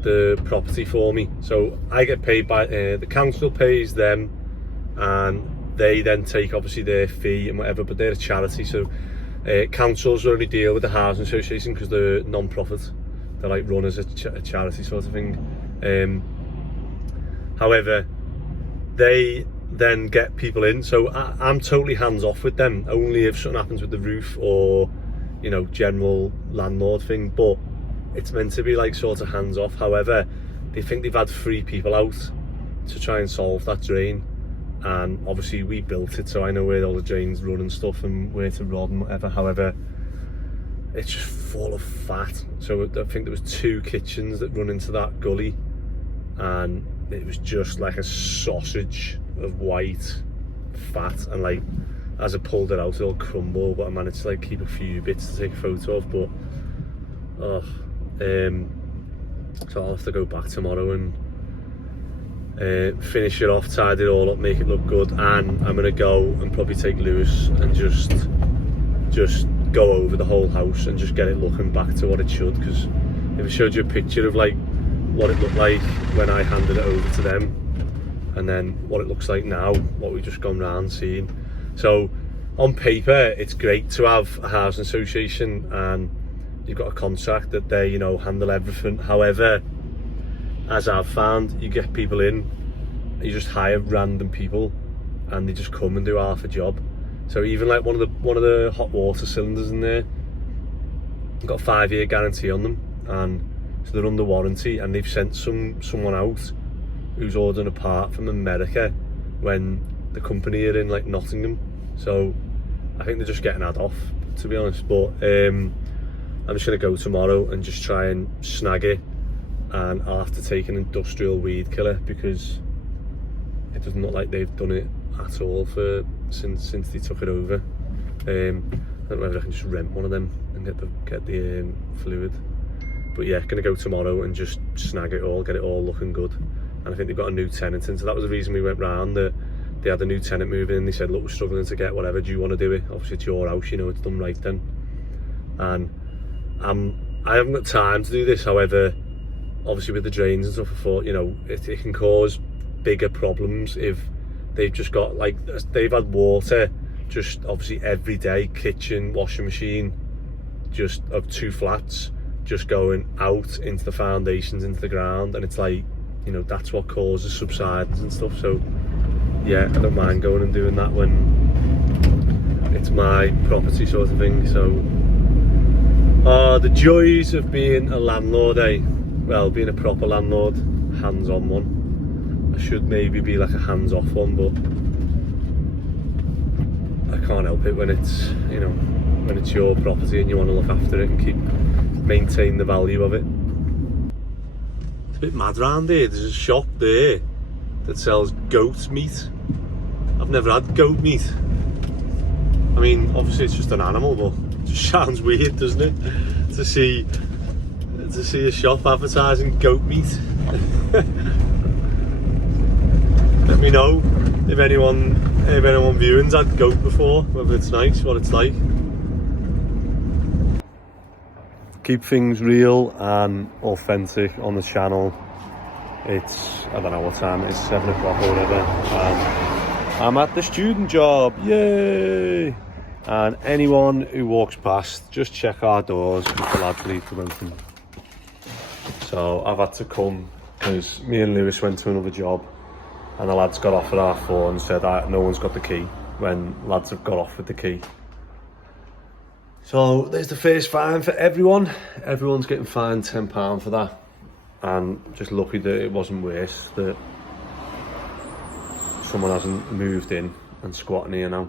the property for me, so I get paid by the council pays them, and they then take obviously their fee and whatever, but they're a charity, so councils only deal with the housing association because they're non-profit. They're like run as a charity sort of thing. However, they then get people in, so I'm totally hands off with them, only if something happens with the roof or, you know, general landlord thing, but it's meant to be like sort of hands off. However, they think they've had 3 people out to try and solve that drain, and obviously we built it, so I know where all the drains run and stuff and where to rod and whatever. However, it's just full of fat. So I think there was 2 kitchens that run into that gully, and it was just like a sausage of white fat, and like as I pulled it out it all crumbled, but I managed to like keep a few bits to take a photo of. But so I'll have to go back tomorrow and finish it off, tidy it all up, make it look good, and I'm gonna go and probably take Lewis and just go over the whole house and just get it looking back to what it should, because if I showed you a picture of like what it looked like when I handed it over to them and then what it looks like now, what we've just gone round seeing. So on paper it's great to have a housing association and you've got a contract that they, you know, handle everything. However, as I've found, you get people in, you just hire random people and they just come and do half a job. So even like one of the hot water cylinders in there, I've got a 5-year guarantee on them, and so they're under warranty, and they've sent someone out who's ordering a part from America when the company are in like Nottingham. So I think they're just getting that off, to be honest. But I'm just gonna go tomorrow and just try and snag it, and I'll have to take an industrial weed killer because it doesn't look like they've done it at all since they took it over. I don't know whether I can just rent one of them and get the fluid. But yeah, gonna go tomorrow and just snag it all, get it all looking good. And I think they've got a new tenant in, so that was the reason we went round. That they had a new tenant moving in. They said, look, we're struggling to get whatever, do you want to do it? Obviously it's your house, you know, it's done right then. And I haven't got time to do this. However, obviously with the drains and stuff, I thought, you know, it can cause bigger problems if they've just got like, they've had water just obviously every day, kitchen, washing machine, just of 2 flats, just going out into the foundations, into the ground, and it's like, you know, that's what causes subsidence and stuff. So yeah, I don't mind going and doing that when it's my property sort of thing. So the joys of being a landlord, eh? Well, being a proper landlord, hands-on one. I should maybe be like a hands-off one, but I can't help it when it's, you know, when it's your property and you want to look after it and maintain the value of it. It's a bit mad round here. There's a shop there that sells goat meat. I've never had goat meat. I mean, obviously it's just an animal, but it just sounds weird, doesn't it? To see to see a shop advertising goat meat. Let me know if anyone viewing's had goat before, whether it's nice, what it's like. Keep things real and authentic on the channel. It's, I don't know what time it is, 7 o'clock or whatever. I'm at the student job, yay! And anyone who walks past, just check our doors with the lads leave them open. So I've had to come because me and Lewis went to another job and the lads got off at R4 and said no one's got the key when lads have got off with the key. So there's the first fine for everyone. Everyone's getting fined £10 for that. And just lucky that it wasn't worse, that someone hasn't moved in and squatting here now.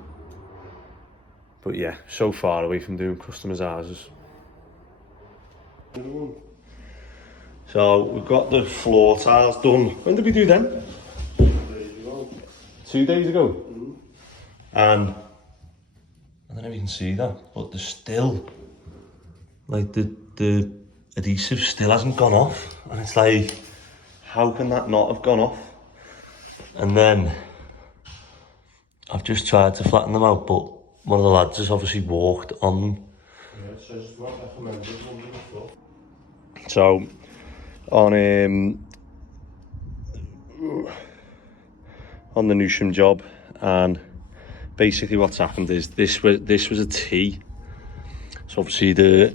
But yeah, so far away from doing customers' houses. So we've got the floor tiles done. When did we do them? 2 days ago. Mm-hmm. And I don't know if you can see that, but there's still, like the adhesive still hasn't gone off. And it's like, how can that not have gone off? And then I've just tried to flatten them out, but one of the lads has obviously walked on them. Yeah, it says it's not recommended. So on the No.1 job, and basically what's happened is this was a T. So obviously the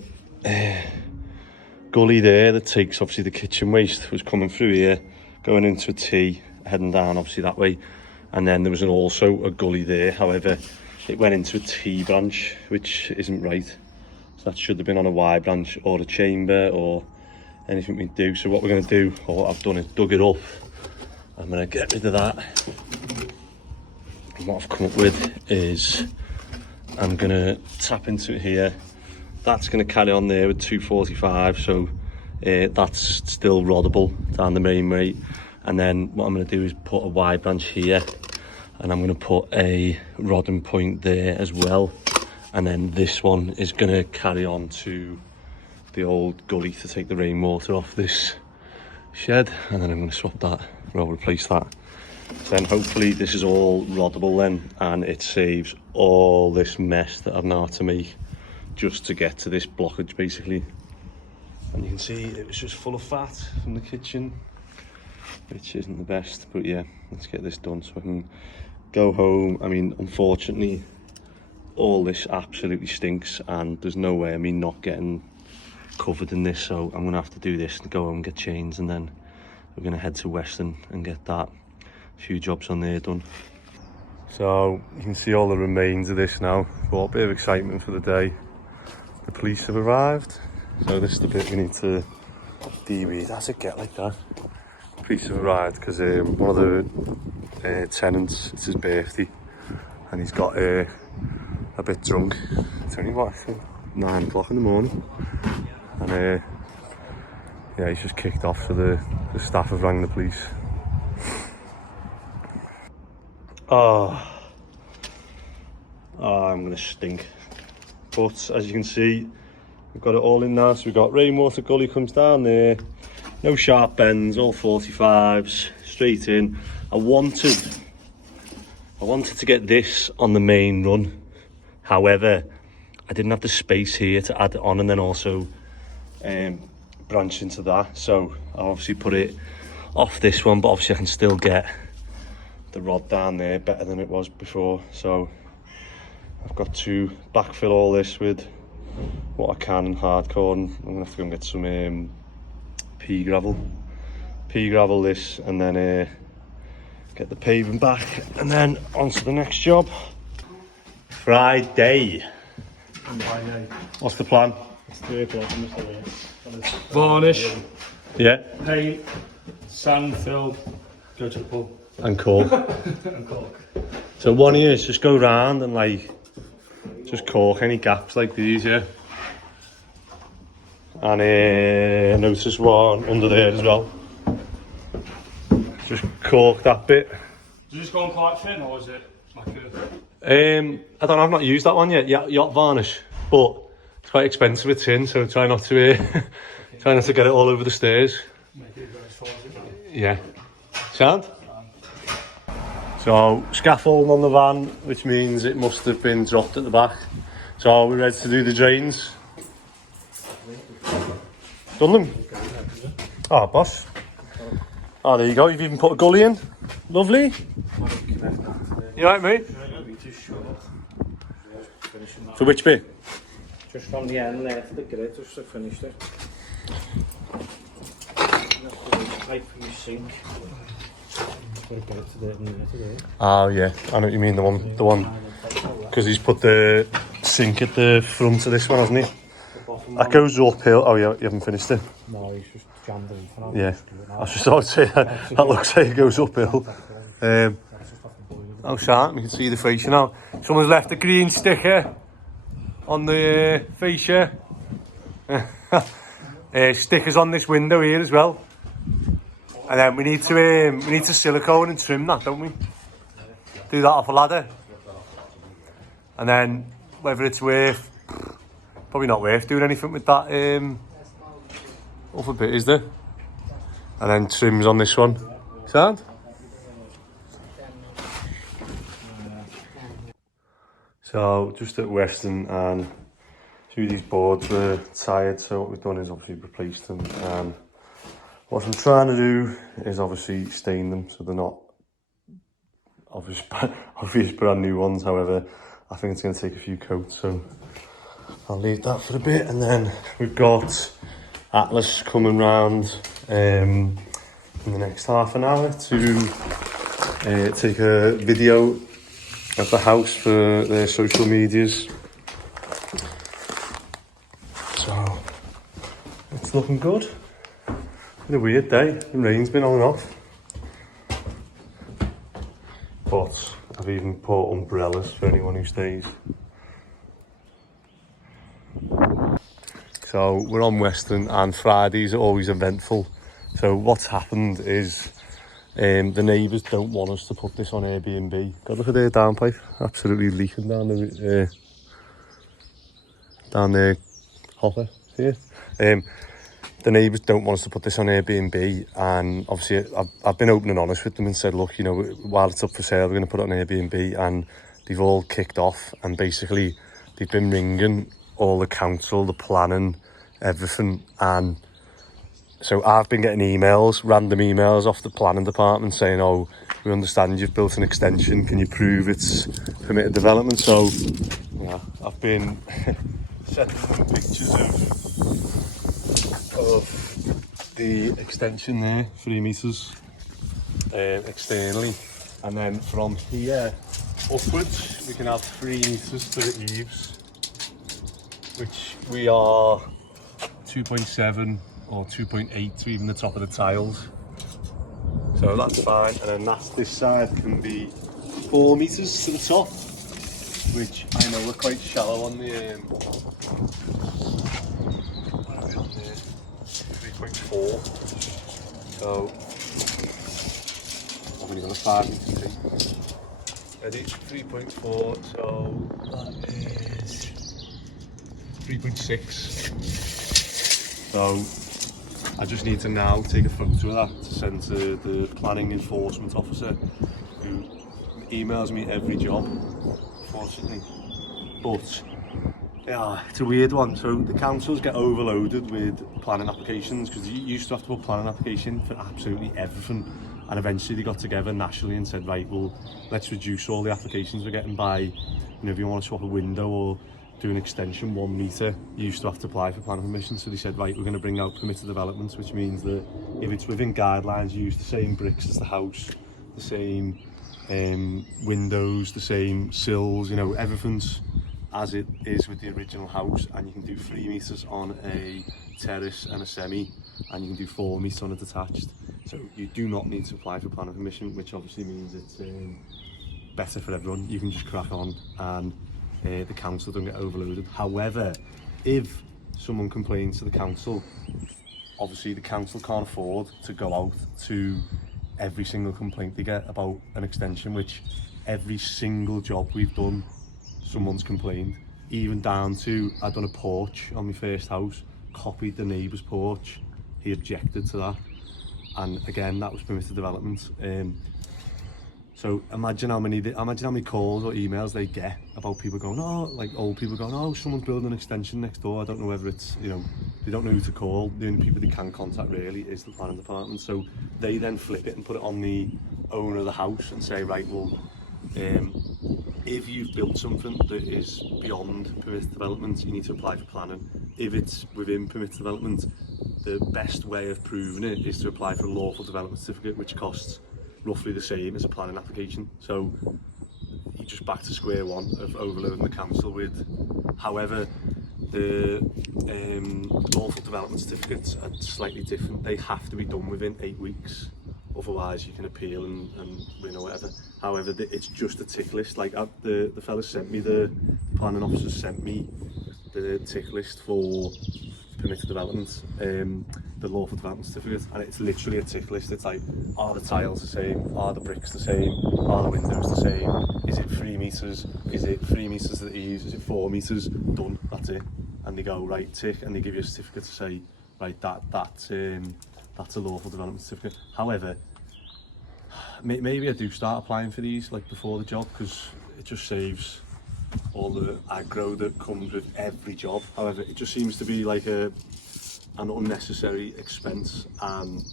gully there that takes obviously the kitchen waste was coming through here, going into a T, heading down obviously that way, and then there was also a gully there. However, it went into a T branch, which isn't right. So that should have been on a Y branch or a chamber or anything we do. So what we're going to do, or what I've done, is dug it up. I'm going to get rid of that. And what I've come up with is I'm going to tap into it here. That's going to carry on there with 245, so that's still roddable down the main way. And then what I'm going to do is put a Y branch here, and I'm going to put a rodding point there as well. And then this one is going to carry on to the old gully to take the rainwater off this shed, and then I'm going to swap that, or replace that. So then hopefully this is all roddable then, and it saves all this mess that I've now had to make just to get to this blockage basically. And you can see it was just full of fat from the kitchen, which isn't the best, but yeah, let's get this done so I can go home. I mean, unfortunately all this absolutely stinks and there's no way of me not getting covered in this, so I'm gonna have to do this and go home and get changed, and then we're gonna head to Weston and get that few jobs on there done. So you can see all the remains of this now, but a bit of excitement for the day. The police have arrived, so this is the bit we need to de-weed. How's it get like that? The police have arrived because one of the tenants, it's his birthday, and he's got a bit drunk. It's only what, 9 o'clock in the morning, and yeah, he's just kicked off, so the staff have rang the police. Oh, I'm gonna stink. But as you can see, we've got it all in now. So we've got rainwater gully comes down there, no sharp bends, all 45s, straight in. I wanted to get this on the main run. However, I didn't have the space here to add it on and then also branch into that. So I obviously put it off this one, but obviously I can still get the rod down there better than it was before. So I've got to backfill all this with what I can in hardcore, and I'm gonna have to go and get some pea gravel this, and then get the paving back, and then on to the next job. Friday. What's the plan? It's 3 o'clock, I'm still here. Varnish, Yeah. paint, sand, fill, go to the pub. And cork. And cork. So one here is just go round and like just cork any gaps like these, yeah. And I noticed one under there as well. Just cork that bit. Is it just going quite thin, or is it like a... I don't know, I've not used that one yet, yacht varnish, but it's quite expensive, it's in, so try not to Trying not to get it all over the stairs. Yeah. Sound? So, scaffolding on the van, which means it must have been dropped at the back. So, are we ready to do the drains? Done them? Oh, boss. Oh, there you go. You've even put a gully in. Lovely. You right, mate? So, which bit? Just from the end there to the grid, just to finish it. Pipe from your sink. Oh yeah, I know what you mean. The one, because he's put the sink at the front of this one, hasn't he? That goes uphill. Oh yeah, you haven't finished it. No, he's just jammed it in for now. Yeah, I was just about to say that looks like it goes uphill. Oh, sharp! You can see the fascia now. Someone's left a green sticker on the fascia. Stickers on this window here as well. And then we need to silicone and trim that, don't we? Do that off a ladder. And then whether it's worth, probably not worth doing anything with that other bit, is there? And then trims on this one. Sound? So just at Weston, and two of these boards were tired, so what we've done is obviously replaced them. And what I'm trying to do is obviously stain them so they're not obvious brand new ones. However, I think it's going to take a few coats, so I'll leave that for a bit. And then we've got Atlas coming round in the next half an hour to take a video of the house for their social medias. So it's looking good. Been a weird day. The rain's been on and off. But I've even bought umbrellas for anyone who stays. So we're on Weston, and Fridays are always eventful. So what's happened is the neighbours don't want us to put this on Airbnb. God, look at their downpipe. Absolutely leaking down the hopper here. The neighbours don't want us to put this on Airbnb, and obviously I've been open and honest with them and said, look, you know, while it's up for sale, we're going to put it on Airbnb, and they've all kicked off, and basically they've been ringing all the council, the planning, everything, and so I've been getting random emails off the planning department saying, oh, we understand you've built an extension, can you prove it's permitted development? So yeah, I've been sending them pictures of the extension there, 3 metres externally, and then from here upwards we can have 3 metres to the eaves, which we are 2.7 or 2.8 to even the top of the tiles, so that's fine. And then this side can be 4 metres to the top, which I know we're quite shallow on the 3.4, so I've only got a 5 metre tape. Ready? 3.4, so that is 3.6. So I just need to now take a photo of that to send to the planning enforcement officer, who emails me every job, unfortunately. But yeah, it's a weird one. So the councils get overloaded with planning applications, because you used to have to put planning application for absolutely everything, and eventually they got together nationally and said, right, well, let's reduce all the applications we're getting by, you know, if you want to swap a window or do an extension 1 metre, you used to have to apply for planning permission. So they said, right, we're going to bring out permitted developments, which means that if it's within guidelines, you use the same bricks as the house, the same windows, the same sills, you know, everything's as it is with the original house, and you can do 3 metres on a terrace and a semi, and you can do 4 metres on a detached. So you do not need to apply for planning permission, which obviously means it's better for everyone. You can just crack on, and the council don't get overloaded. However, if someone complains to the council, obviously the council can't afford to go out to every single complaint they get about an extension, which every single job we've done, someone's complained. Even down to, I've done a porch on my first house, copied the neighbour's porch. He objected to that, and again that was permitted development. So imagine how many calls or emails they get about people going, oh, like old people going, oh, someone's building an extension next door. I don't know whether it's, you know, they don't know who to call. The only people they can contact really is the planning department. So they then flip it and put it on the owner of the house and say, right, well, if you've built something that is beyond permitted development, you need to apply for planning. If it's within permitted development, the best way of proving it is to apply for a lawful development certificate, which costs roughly the same as a planning application. So you're just back to square one of overloading the council with. However, the lawful development certificates are slightly different. They have to be done within 8 weeks, otherwise you can appeal and win or whatever. However, it's just a tick list. Like the fellas sent me, the planning officers sent me the tick list for permitted development, the lawful development certificate, and it's literally a tick list. It's like, are the tiles the same? Are the bricks the same? Are the windows the same? Is it 3 metres? Is it 3 metres at the eaves? Is it 4 metres? Done, that's it. And they go, right, tick, and they give you a certificate to say, right, that's a lawful development certificate. However, maybe I do start applying for these like before the job, because it just saves all the aggro that comes with every job. However, it just seems to be like an unnecessary expense and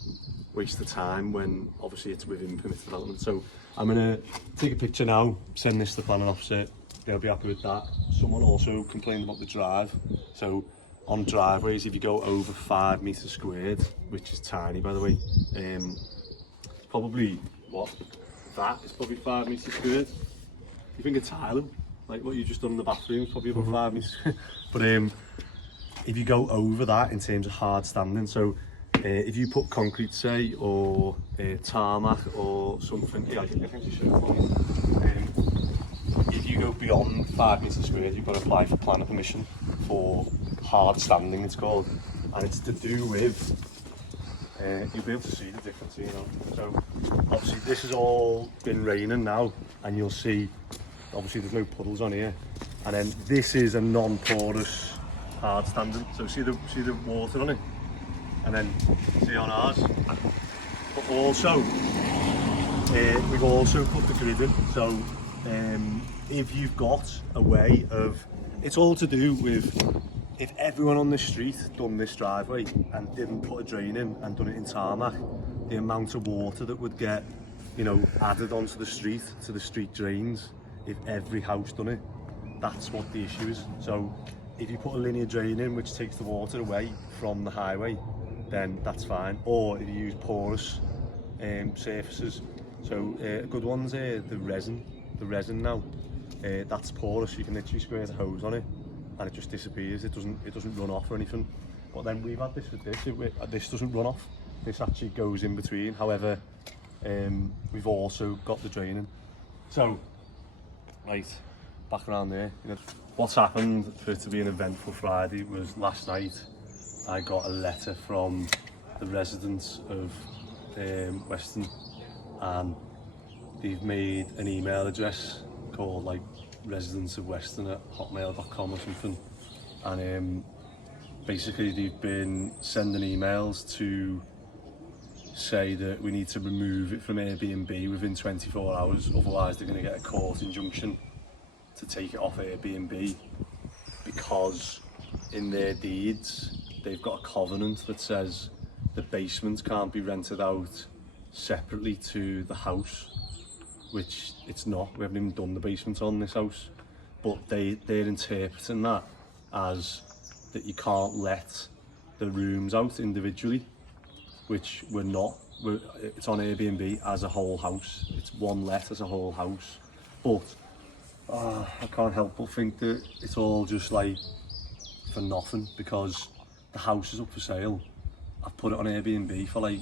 waste of time when obviously it's within permitted development. So I'm gonna take a picture now, send this to the planning officer, they'll be happy with that. Someone also complained about the drive. So on driveways, if you go over 5 metres squared, which is tiny by the way, probably that is probably 5 metres squared. You think a tile, like what you just done in the bathroom, is probably about 5 metres. But if you go over that in terms of hard standing, so if you put concrete, say, or tarmac or something, yeah, I can actually show you. If you go beyond 5 metres squared, you've got to apply for planning permission for hard standing, it's called, and it's to do with, you'll be able to see the difference, you know. So obviously this has all been raining now, and you'll see obviously there's no puddles on here, and then this is a non-porous hard standing, so see the water on it, and then see on ours. But also we've also put the grid in, so if you've got a way of, it's all to do with, if everyone on the street done this driveway and didn't put a drain in and done it in tarmac, the amount of water that would get, you know, added onto the street, to the street drains, if every house done it, that's what the issue is. So if you put a linear drain in which takes the water away from the highway, then that's fine. Or if you use porous surfaces, so a good one's the resin now, that's porous. You can literally squirt a hose on it and it just disappears. It doesn't run off or anything. But then we've had this with this. This doesn't run off. This actually goes in between. However, we've also got the draining. So, right, back around there. You know, what's happened for it to be an eventful Friday was last night I got a letter from the residents of Weston, and they've made an email address called like residentsofweston@hotmail.com or something, and basically they've been sending emails to say that we need to remove it from Airbnb within 24 hours, otherwise they're going to get a court injunction to take it off Airbnb, because in their deeds they've got a covenant that says the basement can't be rented out separately to the house, which it's not. We haven't even done the basement on this house, but they're interpreting that as that you can't let the rooms out individually, which we're not. It's on Airbnb as a whole house. It's one let as a whole house. But I can't help but think that it's all just like for nothing, because the house is up for sale. I've put it on Airbnb for like,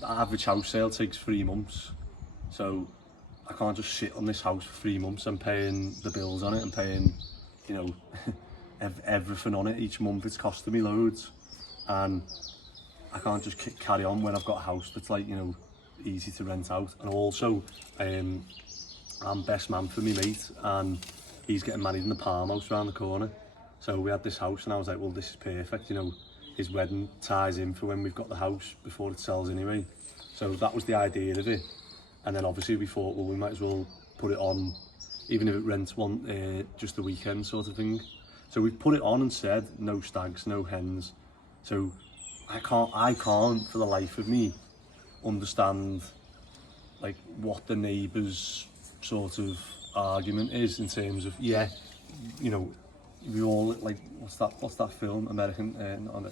the average house sale takes 3 months. So I can't just sit on this house for 3 months and paying the bills on it and paying, you know, everything on it each month. It's costing me loads, and I can't just carry on when I've got a house that's like, you know, easy to rent out. And also, I'm best man for me mate, and he's getting married in the Palm House around the corner. So we had this house, and I was like, well, this is perfect, you know, his wedding ties in for when we've got the house before it sells anyway. So that was the idea of it. And then obviously we thought, well, we might as well put it on, even if it rents one, just the weekend sort of thing. So we put it on and said, no stags, no hens. So I can't for the life of me understand like what the neighbours sort of argument is in terms of, yeah, you know, we all like, what's that film, American, on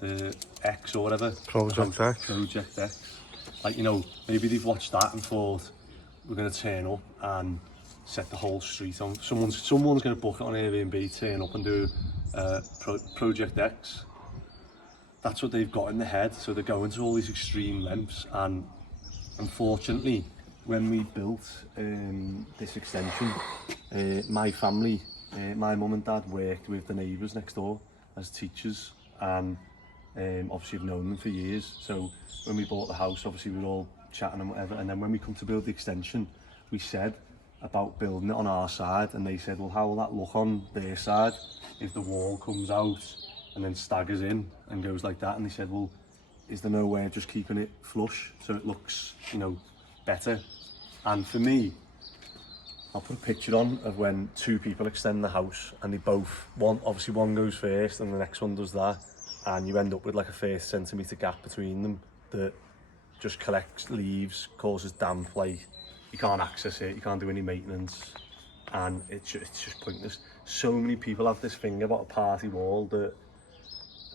the X or whatever? Project X. Project X. Like, you know, maybe they've watched that and thought, we're going to turn up and set the whole street on. Someone's going to book it on Airbnb, turn up and do Project X. That's what they've got in their head. So they're going to all these extreme lengths. And unfortunately, when we built this extension, my family, my mum and dad worked with the neighbours next door as teachers, and obviously have known them for years. So when we bought the house, obviously we were all chatting and whatever, and then when we come to build the extension, we said about building it on our side, and they said, well, how will that look on their side if the wall comes out and then staggers in and goes like that? And they said, well, is there no way of just keeping it flush so it looks, you know, better? And for me, I'll put a picture on of when two people extend the house and they both, obviously one goes first and the next one does that, and you end up with like a 30 centimetre gap between them that just collects leaves, causes damp, like you can't access it, you can't do any maintenance, and it's just pointless. So many people have this thing about a party wall that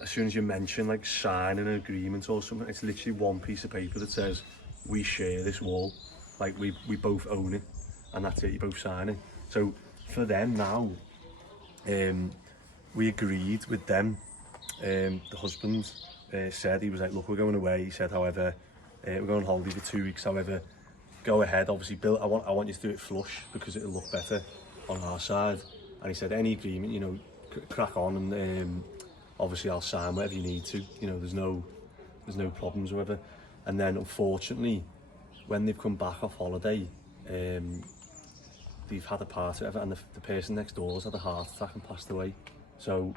as soon as you mention like signing an agreement or something, it's literally one piece of paper that says we share this wall, like we both own it, and that's it, you both sign it. So for them now, we agreed with them. The husband said, he was like, look, we're going away. He said, however, we're going on holiday for 2 weeks, however, go ahead, obviously build, I want you to do it flush because it'll look better on our side. And he said, any agreement, you know, crack on, and obviously I'll sign whatever you need to, you know, there's no problems or whatever. And then unfortunately, when they've come back off holiday, they've had a party or whatever, and the person next door's had a heart attack and passed away. So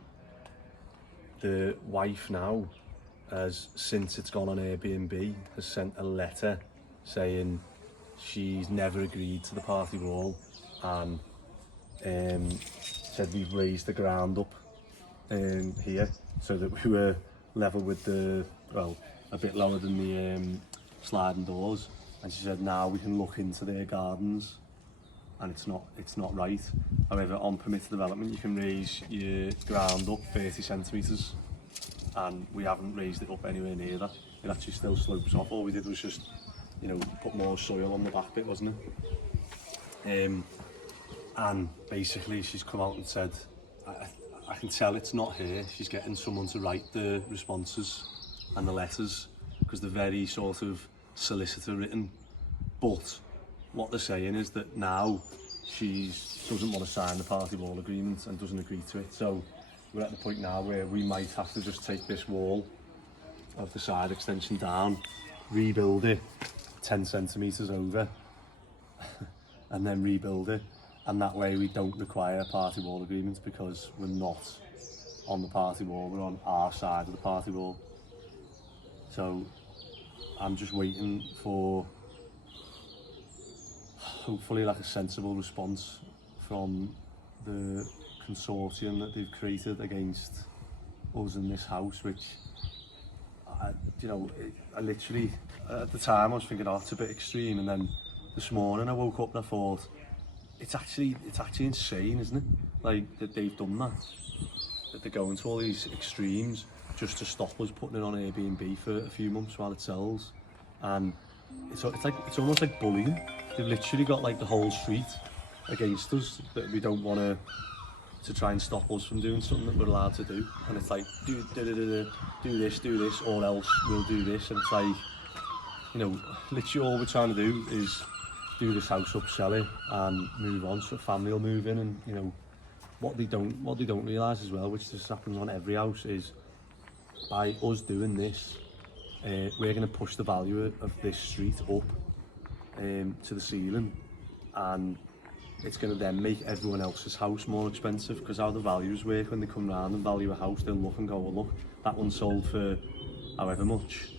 the wife now, since it's gone on Airbnb, has sent a letter saying she's never agreed to the party wall, and said we've raised the ground up here so that we were level with the, well, a bit lower than the sliding doors, and she said now we can look into their gardens, and it's not right. However, on permitted development you can raise your ground up 30 centimetres, and we haven't raised it up anywhere near that. It actually still slopes off. All we did was just, you know, put more soil on the back bit, wasn't it? And basically she's come out and said, I can tell it's not her. She's getting someone to write the responses and the letters because they're very sort of solicitor written, but what they're saying is that now she doesn't want to sign the party wall agreement and doesn't agree to it. So we're at the point now where we might have to just take this wall of the side extension down, rebuild it 10 centimetres over and then rebuild it, and that way we don't require a party wall agreement because we're not on the party wall, we're on our side of the party wall. So I'm just waiting for hopefully like a sensible response from the consortium that they've created against us in this house, which you know, I literally at the time I was thinking, oh, it's a bit extreme, and then this morning I woke up and I thought it's actually insane, isn't it? Like that they've done that they're going to all these extremes just to stop us putting it on Airbnb for a few months while it sells. And it's almost like bullying. They've literally got like the whole street against us, that we don't want to try and stop us from doing something that we're allowed to do. And it's like, do this, or else we'll do this. And it's like, you know, literally all we're trying to do is do this house up, sell it, and move on, so the family will move in. And you know, what they don't realise as well, which just happens on every house, is by us doing this, we're going to push the value of this street up to the ceiling, and it's going to then make everyone else's house more expensive, because how the values work when they come round and value a house, they'll look and go, well look, that one sold for however much,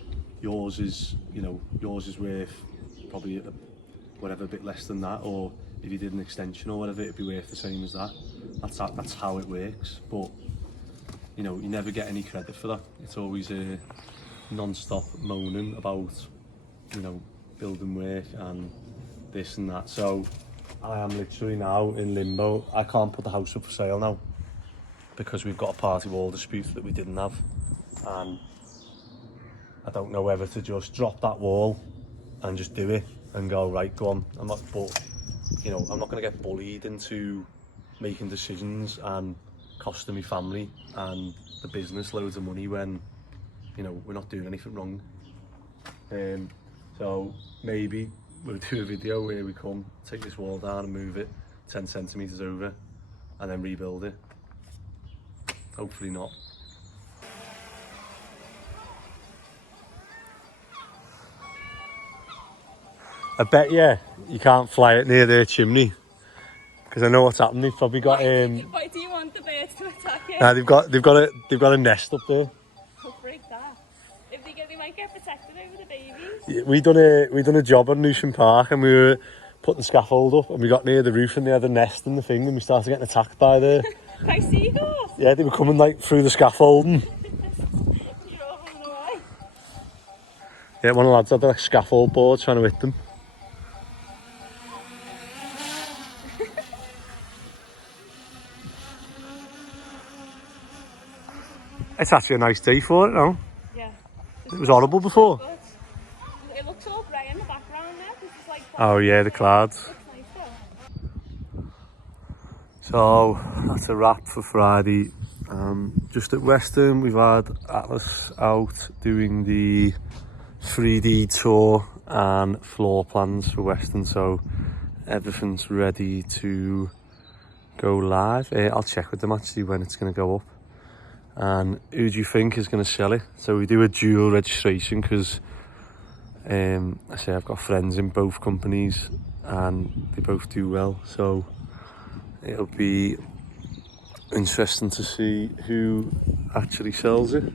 yours is, you know, yours is worth probably whatever, a bit less than that, or if you did an extension or whatever, it'd be worth the same as that. That's how it works. But you know, you never get any credit for that. It's always a non-stop moaning about, you know, building work and this and that. So I am literally now in limbo. I can't put the house up for sale now because we've got a party wall dispute that we didn't have, and I don't know whether to just drop that wall and just do it and go, right, go on. I'm not, but you know, I'm not going to get bullied into making decisions and costing my family and the business loads of money when, you know, we're not doing anything wrong. So maybe we'll do a video where we come, take this wall down and move it 10 centimetres over and then rebuild it. Hopefully not. I bet you can't fly it near their chimney, because I know what's happened. They've probably got Why do you want the birds to attack it? nah, they've got a nest up there. Oh, break that. If they might get protected over the babies. Yeah, we done a job on Newsham Park, and we were putting the scaffold up, and we got near the roof and they had a nest and the thing, and we started getting attacked by By seagulls? yeah, they were coming like through the scaffolding. You're all running away. Yeah, one of the lads had like scaffold board trying to hit them. It's actually a nice day for it now. Yeah. It was horrible before. Good. It looks all grey in the background now. This is like Oh yeah, the clouds. looks nice though. So that's a wrap for Friday. Just at Weston, we've had Atlas out doing the 3D tour and floor plans for Weston, so everything's ready to go live. I'll check with them actually when it's going to go up. And who do you think is going to sell it? So we do a dual registration because I say I've got friends in both companies and they both do well, so it'll be interesting to see who actually sells it.